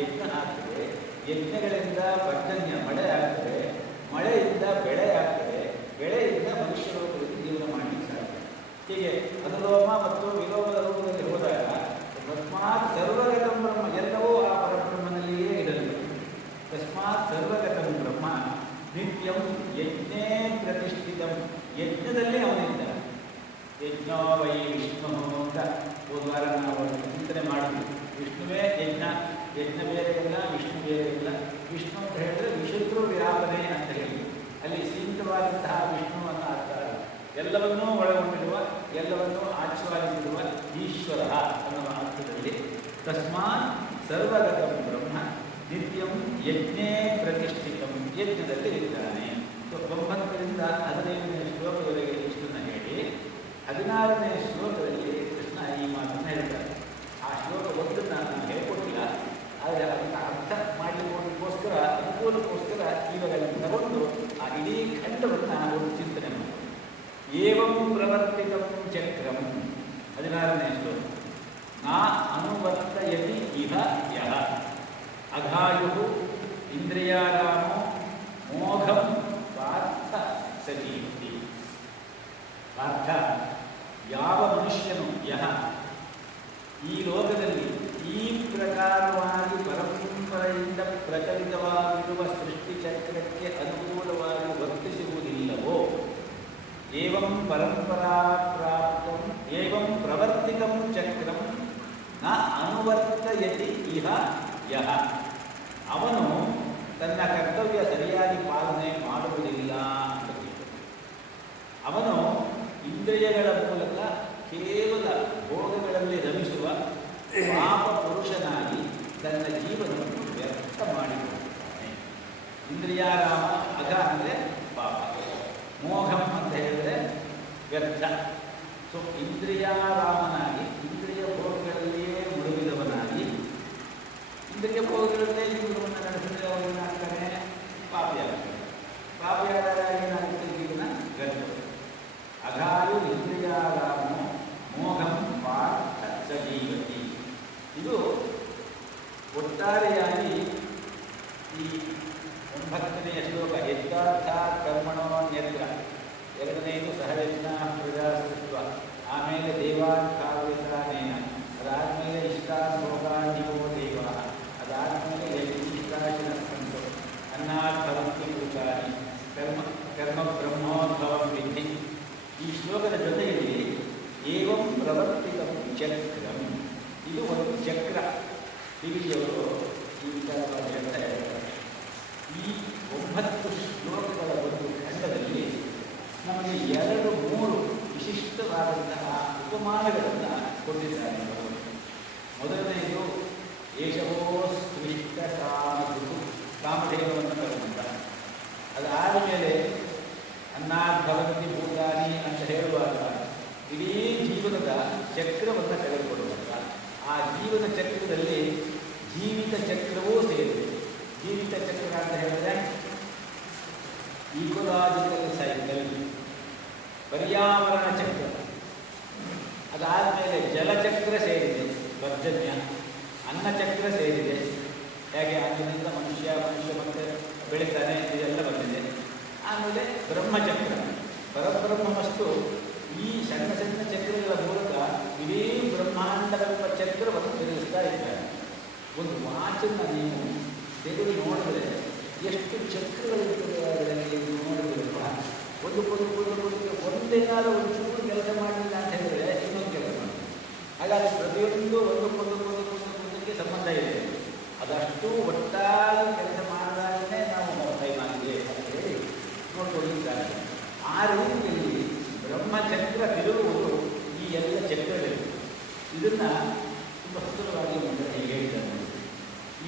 ಯಜ್ಞ ಆಗ್ತದೆ, ಯಜ್ಞಗಳಿಂದ ಪರ್ಜನ್ಯ ಮಳೆ ಆಗ್ತದೆ, ಮಳೆಯಿಂದ ಬೆಳೆ ಆಗ್ತದೆ, ಬೆಳೆಯಿಂದ ಮನುಷ್ಯ ರೂಪದಲ್ಲಿ ಜೀವನ ಮಾಡಲಿಕ್ಕೆ ಸಾಧ್ಯ. ಹೀಗೆ ಅನುಲೋಮ ಮತ್ತು ವಿಲೋಮದ ರೂಪದಲ್ಲಿ ಹೋದಾಗ ತಸ್ಮಾತ್ ಸರ್ವಗತಂ ಬ್ರಹ್ಮ ಎಲ್ಲವೂ ಆ ಪರಬ್ರಹ್ಮನಲ್ಲಿಯೇ ಇರಲಿದೆ. ತಸ್ಮಾತ್ ಸರ್ವಗತಂ ಬ್ರಹ್ಮ ನಿತ್ಯಂ ಯಜ್ಞೇ ಪ್ರತಿಷ್ಠಿತಂ. ಯಜ್ಞದಲ್ಲಿ ಅವನಿದ್ದ. ಯಜ್ಞೋ ವೈ ವಿಷ್ಣು ಅಂತ ಹೋದ್ವಾರ ನಾವು ಚಿಂತನೆ ಮಾಡಿದ್ವಿ. ವಿಷ್ಣುವೇ ಯಜ್ಞ, ಯಜ್ಞ ಬೇರೆ ಇಲ್ಲ, ವಿಷ್ಣು ಬೇರೆ ಇಲ್ಲ. ವಿಷ್ಣು ಅಂತ ಹೇಳಿದ್ರೆ ವಿಶುದ್ಧ ವ್ಯಾಪನೆ ಅಂತ ಹೇಳಿ ಅಲ್ಲಿ ಸೀಮಿತವಾದಂತಹ ವಿಷ್ಣುವನ್ನು ಅರ್ಥ, ಎಲ್ಲವನ್ನೂ ಒಳಗೊಂಡಿರುವ, ಎಲ್ಲವನ್ನೂ ಆಚ್ಛಾದಿಸಿರುವ ಈಶ್ವರ ಅನ್ನುವ ಅರ್ಥದಲ್ಲಿ ತಸ್ಮಾತ್ ಸರ್ವಗತಂ ಬ್ರಹ್ಮ ನಿತ್ಯಂ ಯಜ್ಞೇ ಪ್ರತಿಷ್ಠಿತಂ. ಯಜ್ಞದಲ್ಲಿ ಇದ್ದಾನೆ. 9ರಿಂದ 15ನೇ ಶ್ಲೋಕದವರೆಗೆ ಇಷ್ಟನ್ನು ಹೇಳಿ 16ನೇ ಶ್ಲೋಕದಲ್ಲಿ ಕೃಷ್ಣ ಈ ಮಾತನ್ನು ಹೇಳ್ತಾರೆ. ಆ ಶ್ಲೋಕ ಒಂದನ್ನು ನಾನು ಹೇಳ್ಕೊಟ್ಟಿಲ್ಲ, ಆದರೆ ಅದನ್ನು ಅರ್ಥ ಮಾಡಿಕೊಳ್ಳೋದಕ್ಕೋಸ್ಕರ ಅನುಕೂಲಕ್ಕೋಸ್ಕರ ಇವಾಗ ತಗೊಂಡು ಆ ಇಡೀ ಖಂಡವನ್ನು ಒಂದು ಚಿಂತನೆ ಮಾಡಿ. ಏವಂ ಪ್ರವರ್ತಿತಂ ಚಕ್ರಂ 16ನೇ ಶ್ಲೋಕ. ನಾ ಅನುವರ್ತಯತಿ ಇಹ ಯಃ ಅಘಾಯು ಇಂದ್ರಿಯಾರಾಮೋ ಮೋಘಂ ಪಾರ್ಥ ಸಜೀವತಿ. ಪಾರ್ಥ, ಯಾವ ಮನುಷ್ಯನು ಯಹ ಈ ಲೋಕದಲ್ಲಿ ಈ ಪ್ರಕಾರವಾಗಿ ಪರಂಪರೆಯಿಂದ ಪ್ರಚಲಿತವಾಗಿರುವ ಸೃಷ್ಟಿ ಚಕ್ರಕ್ಕೆ ಅನುಕೂಲವಾಗಿ ವರ್ತಿಸುವುದಿಲ್ಲವೋ, ಏವಂ ಪರಂಪರಾ ಪ್ರಾಪ್ತಂ ಏವಂ ಪ್ರವರ್ತಿತಂ ಚಕ್ರಂ ನ ಅನುವರ್ತಯತಿ ಇಹ ಯಹ, ಅವನು ತನ್ನ ಕರ್ತವ್ಯ ಸರಿಯಾಗಿ ಪಾಲನೆ ಮಾಡುವುದಿಲ್ಲ ಅಂತ. ಅವನು ಇಂದ್ರಿಯಗಳ ಮೂಲಕ ಕೇವಲ ಭೋಗಗಳಲ್ಲಿ ರಮಿಸುವ ಪಾಪ ಪುರುಷನಾಗಿ ತನ್ನ ಜೀವನವನ್ನು ವ್ಯರ್ಥ ಮಾಡಿಕೊಳ್ಳುತ್ತಾನೆ. ಇಂದ್ರಿಯಾರಾಮ, ಅಘ ಅಂದರೆ ಪಾಪ, ಮೋಘಂ ಅಂತ ಹೇಳಿದರೆ ವ್ಯರ್ಥ. ಸೊ ಇಂದ್ರಿಯಾರಾಮನಾಗಿ ಇಂದ್ರಿಯ ಭೋಗಗಳಲ್ಲಿಯೇ ಮುಳುಗಿದವನಾಗಿ ಇಂದ್ರಿಯ ಭೋಗಗಳಲ್ಲೇ ಜೀವನವನ್ನು ನಡೆಸಿದರೆ ಅವನೇನಾಗ್ತಾನೆ? ಪಾಪಿಯಾಗ್ತಾನೆ. ಪಾಪಿಯಾದಾಗ ಏನಾಗುತ್ತೆ? ಜೀವನ ವ್ಯರ್ಥ. ಅಘಾಯು ಇಂದ್ರಿಯಾರಾಮೋ ಮೋಘಂ ಪಾರ್ಥ ಸಜೀವತಿ. ಇದು ಒಟ್ಟಾರೆಯಾಗಿ ಈ 9ನೇ ಶ್ಲೋಕ. ಯಜ್ಞಾರ್ಥ ಕರ್ಮಣೋ ನ್ಯತ್ರ, 2ನೇದು ಸಹಯಜ್ಞ ಪ್ರಜಾಸೃತ್ವ, ಆಮೇಲೆ ದೇವಾರ್ಥಾವೇನ, ಅದಾದಮೇಲೆ ಇಷ್ಟಾಭೋಗಾನಿವೋ ದೇವ, ಅದಾದಮೇಲೆ ಯಜ್ಞಿಷ್ಟಾಶಿನ ಈ ಶ್ಲೋಕದ ಜೊತೆಯಲ್ಲಿ ಏವಂ ಪ್ರವರ್ತಿತ ಚಕ್ರಂ, ಇದು ಒಂದು ಚಕ್ರ. ಹಿರಿಯವರು ಈ ವಿಚಾರವಾಗಿ ಹೇಳ್ತಾ ಇರ್ತಾರೆ. ಈ 9 ಶ್ಲೋಕಗಳ ಒಂದು ಖಂಡದಲ್ಲಿ ನಮಗೆ 2-3 ವಿಶಿಷ್ಟವಾದಂತಹ ಉಪಮಾನಗಳನ್ನು ಕೊಟ್ಟಿದ್ದಾರೆ. ಮೊದಲನೆಯದು ಏಷವೋ ಸ್ಪೃಷ್ಟ ಕಾಮಧು, ಕಾಮಧೇನುವನ್ನು ಕರೆದಂತ. ಅದಾದ ಮೇಲೆ ಅನ್ನಾದ್ಭವಂತಿ ಭೂತಾನಿ ಅಂತ ಹೇಳುವಾಗ ಇಡೀ ಜೀವನದ ಚಕ್ರವನ್ನು ತೆಗೆದುಕೊಳ್ಳುವಾಗ ಆ ಜೀವನ ಚಕ್ರದಲ್ಲಿ ಜೀವಿತ ಚಕ್ರವೂ ಸೇರಿದೆ. ಜೀವಿತ ಚಕ್ರ ಅಂತ ಹೇಳಿದ್ರೆ ಈಕೋಲಾಜಿಕಲ್ ಸೈಕಲ್, ಪರ್ಯಾವರಣ ಚಕ್ರ, ಅದಾದಮೇಲೆ ಜಲಚಕ್ರ ಸೇರಿದೆ, ಪರ್ಜನ್ಯ, ಅನ್ನಚಕ್ರ ಸೇರಿದೆ. ಹೇಗೆ ಅನ್ನದಿಂದ ಮನುಷ್ಯ ಮತ್ತೆ ಬೆಳೀತಾನೆ, ಇದೆಲ್ಲ ಬಂದಿದೆ. ಆಮೇಲೆ ಬ್ರಹ್ಮಚಕ್ರ, ಪರಬ್ರಹ್ಮವಸ್ತು ಈ ಸಣ್ಣ ಸಣ್ಣ ಚಕ್ರಗಳ ಮೂಲಕ ಇಡೀ ಬ್ರಹ್ಮಾಂಡವೆಂಬ ಚಕ್ರವನ್ನು ತಿರುಗಿಸ್ತಾ ಇದ್ದಾರೆ. ಒಂದು ವಾಚನ್ನು ನೀವು ತೆಗೆದು ನೋಡಿದ್ರೆ ಎಷ್ಟು ಚಕ್ರಗಳಿರ್ತದೆ ಅದರಲ್ಲಿ ನೋಡಿದ್ರಲ್ಲ. ಒಂದೇನಾದ್ರೂ ಒಂದು ಚೂರು ಕೆಲಸ ಮಾಡಲಿಲ್ಲ ಅಂತ ಹೇಳಿದ್ರೆ ಇನ್ನೊಂದು ಕೆಲಸ ಮಾಡ್ತೀವಿ. ಹಾಗಾಗಿ ಪ್ರತಿಯೊಂದು ಒಂದಕ್ಕೆ ಸಂಬಂಧ ಇದೆ. ಅದಷ್ಟು ಒಟ್ಟಾಗಿ ಕೆಲಸ ಮಾಡಿದಾಗಲೇ ನಾವು ಕೈ ಮಾಡಿದೆ ಅಂತ ಹೇಳಿ ನೋಡ್ಕೊಂಡಿದ್ದಾರೆ. ಆ ರೀತಿಯಲ್ಲಿ ಬ್ರಹ್ಮಚಕ್ರ ತಿರುಗುವುದು ಈ ಎಲ್ಲ ಚಕ್ರಗಳಿವೆ. ಇದನ್ನು ತುಂಬ ಸುಂದರವಾಗಿ ಹೀಗೆ ಹೇಳಿದ್ದಾರೆ.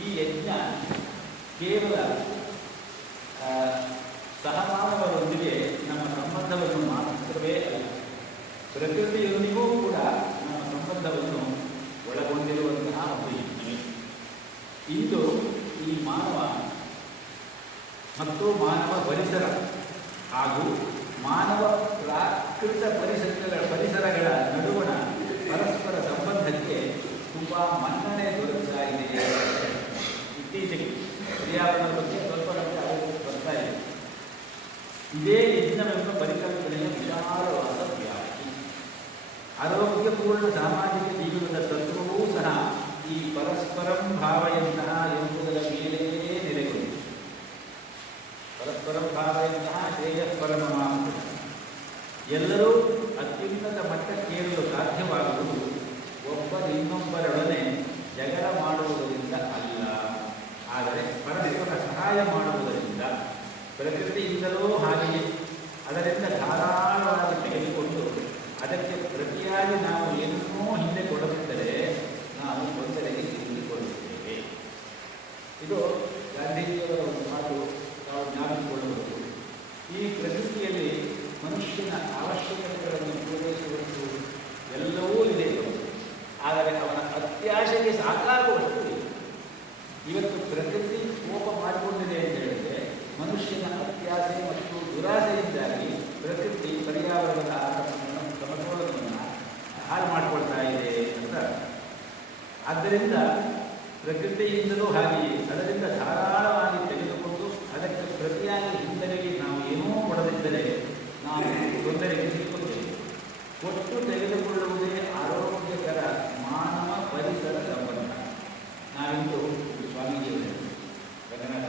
ಈ ಯಜ್ಞ ಕೇವಲ ಸಹಮಾನವರೊಂದಿಗೆ ನಮ್ಮ ಸಂಬಂಧವನ್ನು ಮಾತ್ರವೇ ಅಲ್ಲ, ಪ್ರಕೃತಿಯೊಂದಿಗೂ ಕೂಡ ನಮ್ಮ ಸಂಬಂಧವನ್ನು ಒಳಗೊಂಡಿರುವಂತಹ ಒಂದು ಯಜ್ಞವೇ. ಇಂದು ಈ ಮಾನವ ಮತ್ತು ಮಾನವ ಪರಿಸರ ಹಾಗೂ ಮಾನವ ಪ್ರಾಕೃತ ಪರಿಸರಗಳ ನಡುವಣ ಪರಸ್ಪರ ಸಂಬಂಧಕ್ಕೆ ತುಂಬ ಮನ್ನಣೆ ದೊರಕುತ್ತಾ ಇದೆ. ಇತ್ತೀಚೆಗೆ ಪರ್ಯಾವರಣದ ಬಗ್ಗೆ ಸ್ವಲ್ಪ ಬರ್ತಾ ಇದೆ. ಇದೇ ಯಜ್ಞವೆಂಬ ಪರಿಕಲ್ಪನೆಯ ವಿಶಾಲವಾದ ವ್ಯಾಪ್ತಿ. ಆರೋಗ್ಯಪೂರ್ಣ ಸಾಮಾಜಿಕ ಜೀವನದ ತತ್ವವೂ ಸಹ ಈ ಪರಸ್ಪರಂ ಭಾವಯಂತಹ ಎಂಬುದರ ಮೇಲೆಯೇ ನೆಲೆಗೊಂಡಿದೆ. ಪರಸ್ಪರಂ ಭಾವಯಂತಹ ಶ್ರೇಯಸ್ಪರಮಾನಂದ ಎಲ್ಲರೂ ಅತ್ಯುನ್ನತ ಮಟ್ಟಕ್ಕೇರಲು ಸಾಧ್ಯವಾಗುವುದು ಒಬ್ಬರಿನ್ನೊಬ್ಬರೊಡನೆ ಜಗಳ ಮಾಡುವುದರಿಂದ ಅಲ್ಲ, ಆದರೆ ಪರಸ್ಪರ ಸಹಾಯ ಮಾಡುವುದರಿಂದ. ಪ್ರಕೃತಿಯಿಂದಲೂ ಹಾಗೆಯೇ ಅದರಿಂದ ಧಾರಾಳವಾಗಿ ತೆಗೆದುಕೊಂಡು ಅದಕ್ಕೆ ಪ್ರತಿಯಾಗಿ ನಾವು ಏನನ್ನೂ ಹಿಂದೆ ಕೊಡದಿದ್ದರೆ ನಾವು ತೊಂದರೆಗೆ ಸಿಲುಕಿಕೊಳ್ಳುತ್ತೇವೆ. ಇದು ಗಾಂಧೀಜಿಯವರ ಒಂದು ಮಾತು ನಾವು ಜ್ಞಾಪಿಸಿಕೊಳ್ಳಬಹುದು. ಈ ಪ್ರಕೃತಿಯಲ್ಲಿ ಮನುಷ್ಯನ ಅವಶ್ಯಕತೆಗಳನ್ನು ಪೂರೈಸುವಷ್ಟು ಎಲ್ಲವೂ ಇದೆ, ಆದರೆ ಅವನ ಅತ್ಯಾಶೆಗೆ ಸಾಕಾಗುವಷ್ಟು ಇದೆ. ಇವತ್ತು ಪ್ರಕೃತಿ ಕೋಪ ಮಾಡಿಕೊಂಡಿದೆ ಅಂತ ಹೇಳಿದ್ರೆ ಮನುಷ್ಯನ ಅತ್ಯಾಸೆ ಮತ್ತು ದುರಾಸೆಯಿಂದಾಗಿ ಪ್ರಕೃತಿ ಪರ್ಯಾವರಣದ ಸಮತೋಲನವನ್ನು ಹಾಳು ಮಾಡಿಕೊಳ್ತಾ ಇದೆ ಅಂತ. ಆದ್ದರಿಂದ ಪ್ರಕೃತಿಯಿಂದಲೂ ಹಾಗೆಯೇ ಅದರಿಂದ ಧಾರಾಳವಾಗಿ ತೆಗೆದುಕೊಂಡು ಅದಕ್ಕೆ ಪ್ರತಿಯಾಗಿ ಹಿಂದೆಗೆ ನಾವು ಏನೂ ಕೊಡದಿದ್ದರೆ ನಾವು ತೊಂದರೆಗೆ ಸಿಕ್ಕುತ್ತೇವೆ. ಒಟ್ಟು ತೆಗೆದುಕೊಳ್ಳುವುದೇ ಆರೋಗ್ಯಕರ ಮಾನವ ಪರಿಸರ ಸಂಬಂಧ. ನಾವಿಂದು ಸ್ವಾಮೀಜಿಯವರೇ ರಂಗನಾಥ,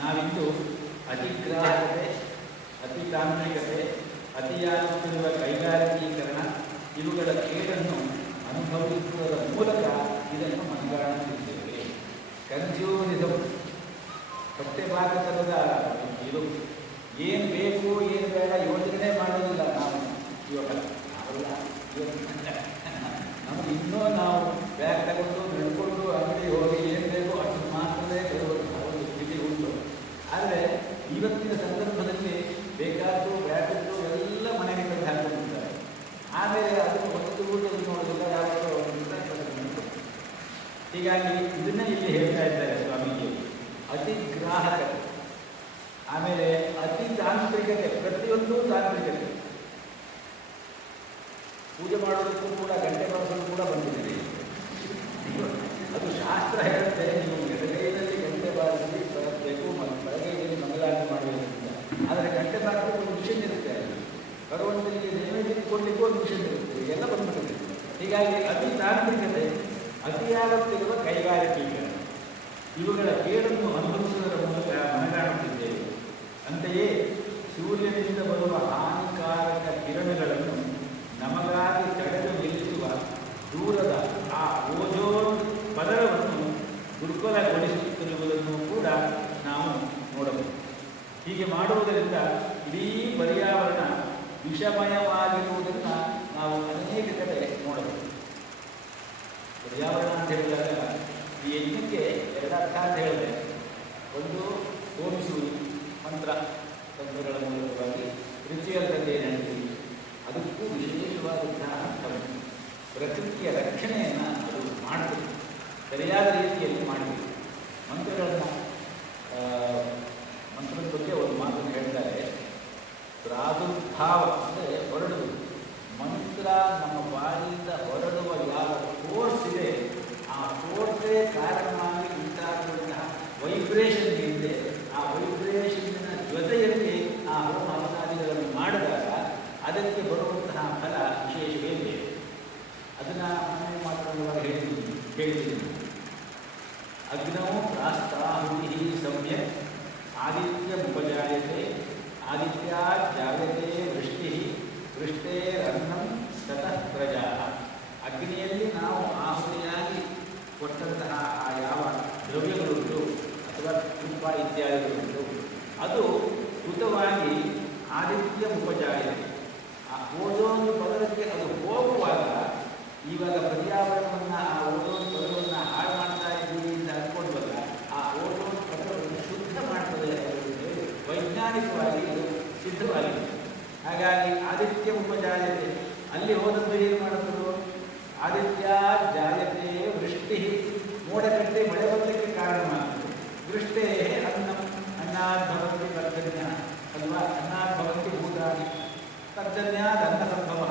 ನಾವಿಂದು ಅತಿಗ್ರಾಹಕತೆ, ಅತಿ ತಾಂತ್ರಿಕತೆ, ಅತಿಯಾಗುತ್ತಿರುವ ಕೈಗಾರಿಕೀಕರಣ ಇವುಗಳ ಕೇಡನ್ನು ಅನುಭವಿಸುವುದರ ಮೂಲಕ ಇದನ್ನು ಮನಗಾಣುತ್ತಿದ್ದೇವೆ. ಕನ್ಸ್ಯೂಮರಿಸಮ್, ಸತ್ಯಭಾಗತನದ ಇದು ಏನು ಬೇಕು ಏನು ಬೇಡ ಯೋಚನೆ ಮಾಡೋದಿಲ್ಲ ನಾವು ಇವಾಗ. ಅಲ್ಲ, ನಮಗೆ ಇನ್ನೂ ನಾವು ಬ್ಯಾಗ್ ತಗೊಂಡು ನಡ್ಕೊಂಡು ಅಂಗಡಿ ಹೋಗಿ ಏನು ಬೇಕೋ ಅಷ್ಟು ಮಾತ್ರವೇ ತರುವಂತಹ ಒಂದು ಸ್ಥಿತಿ ಉಂಟು. ಆದರೆ ಇವತ್ತಿನ ಸಂದರ್ಭದಲ್ಲಿ ಬೇಕಾದ್ದು ಬ್ಯಾಗದ್ದು ಎಲ್ಲ ಮನೆಗೆ ತಂದು ಹಾಕೊಂಡಿರ್ತಾರೆ. ಆಮೇಲೆ ಅದನ್ನು ಒಂದು ಊಟದಲ್ಲಿ ನೋಡೋದಿಲ್ಲ, ಯಾವಾಗಲೂ ಹೀಗಾಗಿ ಇದನ್ನೇ ಇಲ್ಲಿ ಹೇಳ್ತಾ ಇದ್ದಾರೆ ಸ್ವಾಮೀಜಿಯವರು. ಅತಿ ಗ್ರಾಹಕತೆ, ಆಮೇಲೆ ಅತಿ ತಾಂತ್ರಿಕತೆ, ಪ್ರತಿಯೊಂದು ತಾಂತ್ರಿಕತೆ. ಪೂಜೆ ಮಾಡೋದಕ್ಕೂ ಕೂಡ ಗಂಟೆ ಬಾರಿಸಲು ಕೂಡ ಬಂದಿದೆ. ಅದು ಶಾಸ್ತ್ರ ಹೇಳುತ್ತೆ, ನೀವು ಎಡಗೈಯಲ್ಲಿ ಗಂಟೆ ಬಾರಿಸಿ ಬರಬೇಕು ಮತ್ತು ಬಲಗೈಯಲ್ಲಿ ಮಂಗಳಾರತಿ ಮಾಡಬೇಕು ಅಂತ. ಆದರೆ ಗಂಟೆ ಬಾರಿಸಲು ಒಂದು ಮಿಷನ್ ಇರುತ್ತೆ, ಬರುವಂತರಿಗೆ ನೈವೇದ್ಯಕ್ಕೆ ಕೊಡಲಿಕ್ಕೂ ಒಂದು ಮಿಷನ್ ಇರುತ್ತೆ, ಎಲ್ಲ ಬಂದ್ಬಿಟ್ಟಿದೆ. ಹೀಗಾಗಿ ಅತಿ ತಾಂತ್ರಿಕತೆ, ಅತಿಯಾಗುತ್ತಿರುವ ಕೈಗಾರಿಕೀಕರಣ ಇವುಗಳ ಕೇಡನ್ನು ಅನುಭವಿಸುವುದರ ಮೂಲಕ ಮನಗಾಣುತ್ತಿದ್ದೇವೆ. ಅಂತೆಯೇ ಸೂರ್ಯನಿಂದ ಬರುವ ಹಾನಿಕಾರಕ ಕಿರಣಗಳನ್ನು ನಮಗಾಗಿ ತಡೆದು ನಿಲ್ಲಿಸುವ ದೂರದ ಆ ಓಜೋನ್ ಪದರವನ್ನು ದುರ್ಬಲಗೊಳಿಸುತ್ತಿರುವುದನ್ನು ಕೂಡ ನಾವು ನೋಡಬಹುದು. ಹೀಗೆ ಮಾಡುವುದರಿಂದ ಇಡೀ ಪರ್ಯಾವರಣ ವಿಷಮಯವಾಗಿರುವುದನ್ನು ನಾವು ಅನೇಕ ಕಡೆ ನೋಡಬಹುದು. ಪರ್ಯಾವರಣ ಅಂತ ಹೇಳಿದಾಗ ಈ ಯಜ್ಞಕ್ಕೆ ಎರಡರ್ಥ ಅಂತ ಹೇಳಿದೆ. ಒಂದು ಹೋಮಿಸುವುದು, ಮಂತ್ರ ತಂತ್ರಗಳ ಮೂಲಕವಾಗಿ ರಿಚುವಲ್ ಬಗ್ಗೆ ನಡೆಸಿ, ಅದಕ್ಕೂ ವಿಶೇಷವಾದಂತಹ ಅರ್ಥವನ್ನು ಪ್ರಕೃತಿಯ ರಕ್ಷಣೆಯನ್ನು ಅದು ಮಾಡಬೇಕು, ಸರಿಯಾದ ರೀತಿಯಲ್ಲಿ ಮಾಡಬೇಕು. ಮಂತ್ರಗಳನ್ನು ಮಂತ್ರದ ಬಗ್ಗೆ ಒಂದು ಮಾತನ್ನು ಹೇಳ್ತಾರೆ. ಪ್ರಾದುರ್ಭಾವ ಅಂದರೆ ಹೊರಡುವುದು. ಮಂತ್ರ ನಮ್ಮ ಬಾಯಿಯಿಂದ ಹೊರಡುವ ಯಾವ ಫೋರ್ಸ್ ಇದೆ, ಆ ಫೋರ್ಸೇ ಕಾರಣವಾಗಿ ಉಂಟಾಗುವಂತಹ ವೈಬ್ರೇಷನ್ ಇದೆ. ಆ ವೈಬ್ರೇಷನ್ನ ಜೊತೆಯಲ್ಲಿ ಆ ಹೋಮ ಹವನಾದಿಗಳನ್ನು ಮಾಡಿದಾಗ ಅದಕ್ಕೆ ಬರುವಂತಹ ಫಲ ವಿಶೇಷವೇ ಬೇರೆ. ಅದನ್ನು ಮನೆ ಮಾತನಾಡುವಾಗ ಹೇಳ್ತೀನಿ. ಅಗ್ನೌ ಪ್ರಾಸ್ತಾಹುತಿ ಸಮ್ಯಕ್ ಆದಿತ್ಯ ಉಪಜಾಯತೆ, ಆದಿತ್ಯ ಜಾಯತೆ ವೃಷ್ಟಿ, ವೃಷ್ಟೇರನ್ನಂ ತತಃ ಪ್ರಜಾ. ಅಗ್ನಿಯಲ್ಲಿ ನಾವು ಆಹುತಿಯಾಗಿ ಕೊಟ್ಟಂತಹ ಆ ಯಾವ ದ್ರವ್ಯಗಳುಂಟು ಅಥವಾ ತುಪ್ಪ ಇತ್ಯಾದಿಗಳುಂಟು, ಅದು ಕೃತವಾಗಿ ಆದಿತ್ಯ ಉಪಜಾಯತೆ, ಆ ಓಜೋನ್ ಪದರಕ್ಕೆ ಅದು ಹೋಗುವಾಗ, ಇವಾಗ ಪರ್ಯಾವರಣವನ್ನು ಆ ಓಜೋನ್ ಪದರವನ್ನು ಹಾಳು ಮಾಡ್ತಾ ಇದ್ದೀವಿ ಅಂತ ಅಂದ್ಕೊಂಡ್ವಾಗ ಆ ಓಜೋನ್ ಪದರವನ್ನು ಶುದ್ಧ ಮಾಡ್ತದೆ. ವೈಜ್ಞಾನಿಕವಾಗಿ ಅದು ಸಿದ್ಧವಾಗಿದೆ. ಹಾಗಾಗಿ ಆದಿತ್ಯ ಉಪಜಾಯತೆ, ಅಲ್ಲಿ ಹೋದದ್ದು ಏನು ಮಾಡುತ್ತದು? ಆದಿತ್ಯ ಜಾಯತೆ ವೃಷ್ಟಿ, ಮೋಡಕಟ್ಟೆ ಮಳೆ ಬರಲಿಕ್ಕೆ ಕಾರಣವಾಗುತ್ತದೆ. ವೃಷ್ಟೇ ಅನ್ನಂ ಅನ್ನಾದ್ಭವಂತಿ ಪರ್ಜನ್ಯ ಅಲ್ವಾ, ಅನ್ನಾದ್ಭವಂತಿ ಭೂತಾನಿ ಪರ್ಜನ್ಯಾದ ಅನ್ನ ಸಂಭವ.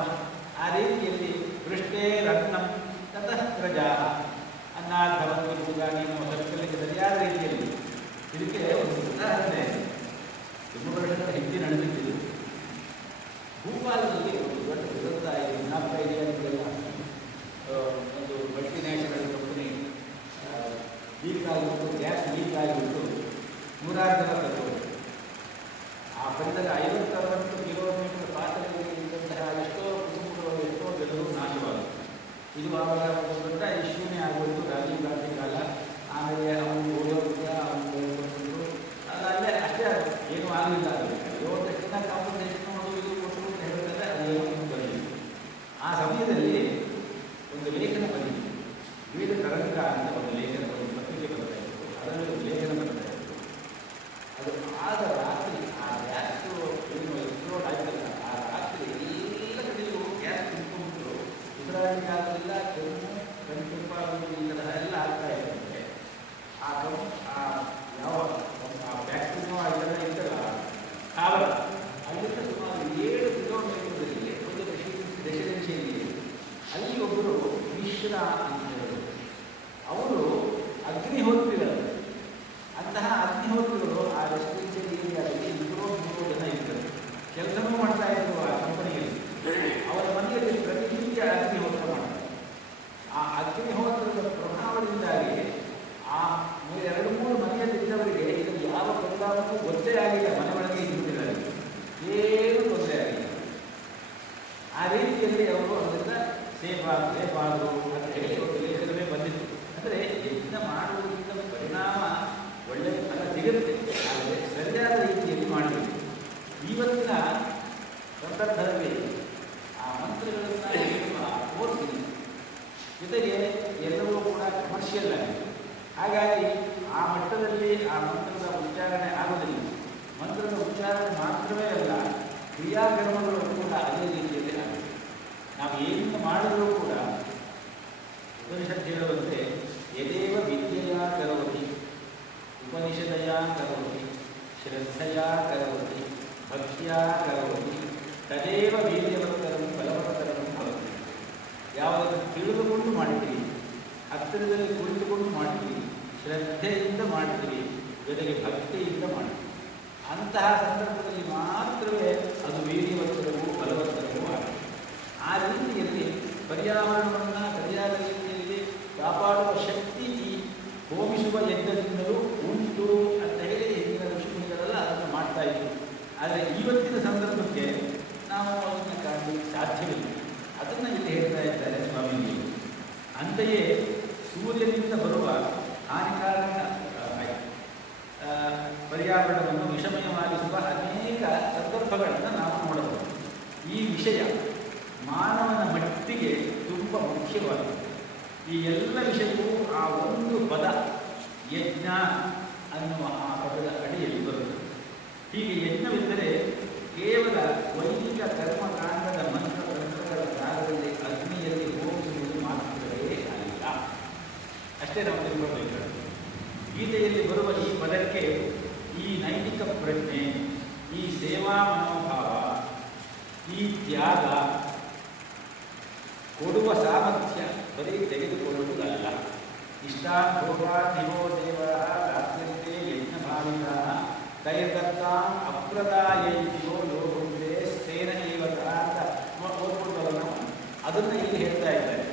ಆ ರೀತಿಯಲ್ಲಿ ವೃಷ್ಟೇರನ್ನಂ ತತಃ ಪ್ರಜಾ ಅನ್ನಾದ್ಭವಂತಿ ಭೂತಾನಿ ನಮ್ಮ ಸರ್ಕಲಿಗೆ ಸರಿಯಾದ ರೀತಿಯಲ್ಲಿ. ಇದಕ್ಕೆ ಒಂದು ಉದಾಹರಣೆ ತುಂಬ ವರ್ಷದ ಹಿಂದೆ ನಡೆದಿದ್ದು. ಭೂಪಾಲದಲ್ಲಿ ಒಂದು ದೊಡ್ಡ ದುರಂತ ಇದೆ. ಜ್ಞಾಪಕ ಇದೆಯಲ್ಲ, ಒಂದು ಮಲ್ಟಿನ್ಯಾಷನಲ್ ಕಂಪನಿ ಲೀಕ್ ಆಗಿಬಿಟ್ಟು, ಗ್ಯಾಸ್ ಲೀಕ್ ಆಗಿಬಿಟ್ಟು 106 ಜನ ತಗೊಂಡು ಆ ಪರಿಸರ 50-60 ಕಿಲೋಮೀಟರ್ ಪಾತ್ರದಲ್ಲಿ ಇದ್ದಂತಹ ಎಷ್ಟೋ ಕುಟುಂಬಗಳು, ಎಷ್ಟೋ ಜನರು ನಾಶವಾದರು. ಇದು ಆವಾಗ ಒಂದು ದೊಡ್ಡ ಇಶ್ಯೂನೇ ಆಗೋದು. ರಾಜೀವ್ ಗಾಂಧಿ ಕಾಲ, ಆಮೇಲೆ ಅವನು ಓದೋದಿಲ್ಲ, ಅವನು ಅಲ್ಲೇ ಅಷ್ಟೇ ಏನೂ ಆಗಲಿಲ್ಲ. ಅದು 50 ಲಕ್ಷ ಕಾಂಪನ್ಸೇಷನ್ ಇದು ಕೊಟ್ಟರು ಅಂತ ಹೇಳಿದ್ರೆ ಅದೇನು ಬರಲಿಲ್ಲ. ಆ ಸಮಯದಲ್ಲಿ ಒಂದು ಲೇಖನ ಬಂದಿತ್ತು, ವಿವಿಧ ತರಂಗ ಅಂತ ಒಂದು ಲೇಖನ, ಒಂದು ಪತ್ರಿಕೆ ಬರ್ತಾ ಇತ್ತು. ಅದರಲ್ಲಿ ಒಂದು ಲೇಖನ ಬರ್ತಾ ಇತ್ತು. ಅದು ಆದ ರಾತ್ರಿ ಆ ಗ್ಯಾಸ್ ಏನು ಎಕ್ಸ್ಪ್ಲೋಡ್ ಆಗಿಲ್ಲ, ಆ ರಾತ್ರಿ ಎಲ್ಲ ಕಡೆಯೂ ಗ್ಯಾಸ್ ತಿಳ್ಕೊಂಡ್ಬಿಟ್ಟು ಉಸಿರಾಡಲಿಕ್ಕೆ ಆಗಲಿಲ್ಲ, ಕೆಮ್ಮು, ಕಣ್ಣು ಕೆಂಪಾಗೋದು, ಈ ಥರ ಎಲ್ಲ ಆಗ್ತಾ ಇರ್ತದೆ. ಆ ಯಾವ ಆ ಫ್ಯಾಕ್ಟ್ರಿನೋ ಇದೆಲ್ಲ ಇದ್ದಲ್ಲ ಕಾವಲ, ಅಲ್ಲಿಂದ ಸುಮಾರು 7 ಕಿಲೋಮೀಟರ್ಗಳಿಗೆ ಒಂದು ರೆಸಿಡೆನ್ಷಿಯಲ್ ಇದೆ. ಅಲ್ಲಿ ಒಬ್ಬರು ಮಿಶ್ರ ಅಂತ ಹೇಳೋದು, ಅವರು ಅಗ್ನಿಹೋತ್ರಿಗಳು. ಅಂತಹ ಅಗ್ನಿಹೋತ್ರಿಗಳು ಆ ರೆಸಿಡೆನ್ಷಿಯಲ್ ಏರಿಯಾದಲ್ಲಿ 2-3 ಜನ ಇರ್ತಾರೆ. ಕೆಲಸನೂ ಮಾಡ್ತಾ ಇದ್ರು ಆ ಕಂಪನಿಯಲ್ಲಿ. ಅವರ ಮನೆಯಲ್ಲಿ ಪ್ರತಿನಿತ್ಯ ಅಗ್ನಿಹೋತ್ರ ಮಾಡ್ತಾರೆ. ಆ ಅಗ್ನಿಹೋತ್ರದ ಪ್ರಭಾವದಿಂದಾಗಿ ಆ 2-3 ಮನೆಯಲ್ಲಿದ್ದವರಿಗೆ ಇದನ್ನು ಯಾವ ಪರಿಣಾಮಕ್ಕೂ ಗೊತ್ತೇ ಆಗಿಲ್ಲ. ಮನೆ ಒಳಗೆ ಇದ್ದುಬಿಟ್ಟಿದ್ದಾರೆ, ಏನೂ ತೊಂದರೆ ಆಗಿಲ್ಲ. ಆ ರೀತಿಯಲ್ಲಿ ಅವರು ಅದರಿಂದ ಸೇಫ್ ಆದರು ಅಂತ ಹೇಳಿ ಒಂದು ಲೇಖನವೇ ಬಂದಿತ್ತು. ಅಂದರೆ ಯಜ್ಞ ಮಾಡುವುದರಿಂದ ಪರಿಣಾಮ ಒಳ್ಳೆಯ ಫಲ ಸಿಗುತ್ತೆ, ಆದರೆ ಸರಿಯಾದ ರೀತಿಯಲ್ಲಿ ಮಾಡಬೇಕು. ಇವತ್ತಿನ ಸಂದರ್ಭದಲ್ಲಿ ಆ ಮಂತ್ರಗಳನ್ನು ಹೇಳುವ ಕೋರ್ಸ್ ಇದೆ, ಜೊತೆಗೆ ಎಲ್ಲವೂ ಕೂಡ ಕಮರ್ಷಿಯಲ್ ಆಗಿದೆ. ಹಾಗಾಗಿ ಆ ಮಟ್ಟದಲ್ಲಿ ಆ ಮಂತ್ರದ ಉಚ್ಚಾರಣೆ ಆಗೋದಿಲ್ಲ. ಮಂತ್ರದ ಉಚ್ಚಾರಣೆ ಮಾತ್ರವೇ ಅಲ್ಲ, ಕ್ರಿಯಾಕರ್ಮಗಳು ಕೂಡ ಅದೇ ರೀತಿಯಲ್ಲಿ ಆಗುತ್ತೆ. ನಾವು ಏನು ಮಾಡಿದರೂ ಕೂಡ ಉಪನಿಷತ್ ಹೇಳುವಂತೆ ಯದೇವ ವಿದ್ಯೆಯ ಕರೋತಿ, ಉಪನಿಷದಯ ಕರೋತಿ, ಶ್ರದ್ಧೆಯ ಕರೋತಿ, ಭಕ್ತಿಯ ಕರೋತಿ, ತದೇವ ವೀರ್ಯವತ್ತರಂ ಬಲವತ್ತರಂ ಭವತಿ. ಯಾವುದನ್ನು ತಿಳಿದುಕೊಂಡು ಮಾಡ್ತೀವಿ, ಹತ್ತಿರದಲ್ಲಿ ಕುಳಿತುಕೊಂಡು ಮಾಡ್ತೀವಿ, ಶ್ರದ್ಧೆಯಿಂದ ಮಾಡ್ತೀವಿ, ಜೊತೆಗೆ ಭಕ್ತಿಯಿಂದ ಮಾಡ್ತೀವಿ, ಅಂತಹ ಸಂದರ್ಭದಲ್ಲಿ ಮಾತ್ರವೇ ಅದು ವೀರ್ಯವತ್ತರವೂ ಬಲವತ್ತರವೂ ಆಗುತ್ತೆ. ಆ ರೀತಿಯಲ್ಲಿ ಪರ್ಯಾವರಣವನ್ನು ಸರಿಯಾದ ರೀತಿಯಲ್ಲಿ ಕಾಪಾಡುವ ಶಕ್ತಿ ಈ ಹೋಮಿಸುವ ಯಜ್ಞದಿಂದಲೂ ಉಂಟು ಅಂತ ಹೇಳಿ ಹಿಂದಿನ ಋಷಿಮುನಿಗಳೆಲ್ಲ ಅದನ್ನು ಮಾಡ್ತಾ ಇದ್ರು. ಆ ಆದರೆ ಇವತ್ತಿನ ಸಂದರ್ಭಕ್ಕೆ ನಾವು ಅದನ್ನು ಕಾಣಲಿಕ್ಕೆ ಸಾಧ್ಯವಿಲ್ಲ. ಅದನ್ನು ಇಲ್ಲಿ ಹೇಳ್ತಾ ಇದ್ದಾರೆ ಸ್ವಾಮೀಜಿ. ಅಂತೆಯೇ ಸೂರ್ಯನಿಂದ ಬರುವ ಹಾನಿಕಾರಕ ಪರ್ಯಾವರಣವನ್ನು ವಿಷಮಯವಾಗಿಸುವ ಅನೇಕ ಸಂದರ್ಭಗಳನ್ನು ನಾವು ನೋಡಬಹುದು. ಈ ವಿಷಯ ಮಾನವನ ಮಟ್ಟಿಗೆ ತುಂಬ ಮುಖ್ಯವಾಗಿದೆ. ಈ ಎಲ್ಲ ವಿಷಯವೂ ಆ ಒಂದು ಪದ ಯಜ್ಞ ಅನ್ನುವ ಆ ಪದದ ಅಡಿಯಲ್ಲಿ ಬರುತ್ತದೆ. ಹೀಗೆ ಯಜ್ಞವಿದ್ದರೆ ಕೇವಲ ವೈದಿಕ ಕರ್ಮಕಾಂಡದ ಮಂತ್ರಗಳ ಜಾಗದಲ್ಲಿ ಅಗ್ನಿಯಲ್ಲಿ ಹೋಗಿಸುವುದು ಮಾತ್ರವೇ ಅಲ್ಲ. ಅಷ್ಟೇ ನಾವು ತಿಳ್ಕೊಳ್ಬೇಕು. ಗೀತೆಯಲ್ಲಿ ಬರುವ ಈ ಪದಕ್ಕೆ ಈ ನೈತಿಕ ಪ್ರಜ್ಞೆ, ಈ ಸೇವಾ ಮನೋಭಾವ, ಈ ತ್ಯಾಗ, ಕೊಡುವ ಸಾಮರ್ಥ್ಯ ಬರೀ ತೆಗೆದುಕೊಳ್ಳುವುದಲ್ಲ. ಇಷ್ಟಾಭೋಗಾಧಿವೋ ದೇವರ ಪ್ರಾರ್ಥ್ಯಂತೆ ಯಜ್ಞಭಾವಿತ ಕೈದತ್ತಾಂ ಅಪ್ರದಾಯೈತಿಯೋ ಯೋಗುಂದೆ ಸ್ಥೇನ ಏವತ ಅಂತ ಓದ್ಕೊಳ್ತವಲ್ಲ ನಾವು. ಅದನ್ನು ಇಲ್ಲಿ ಹೇಳ್ತಾ ಇದ್ದಾರೆ.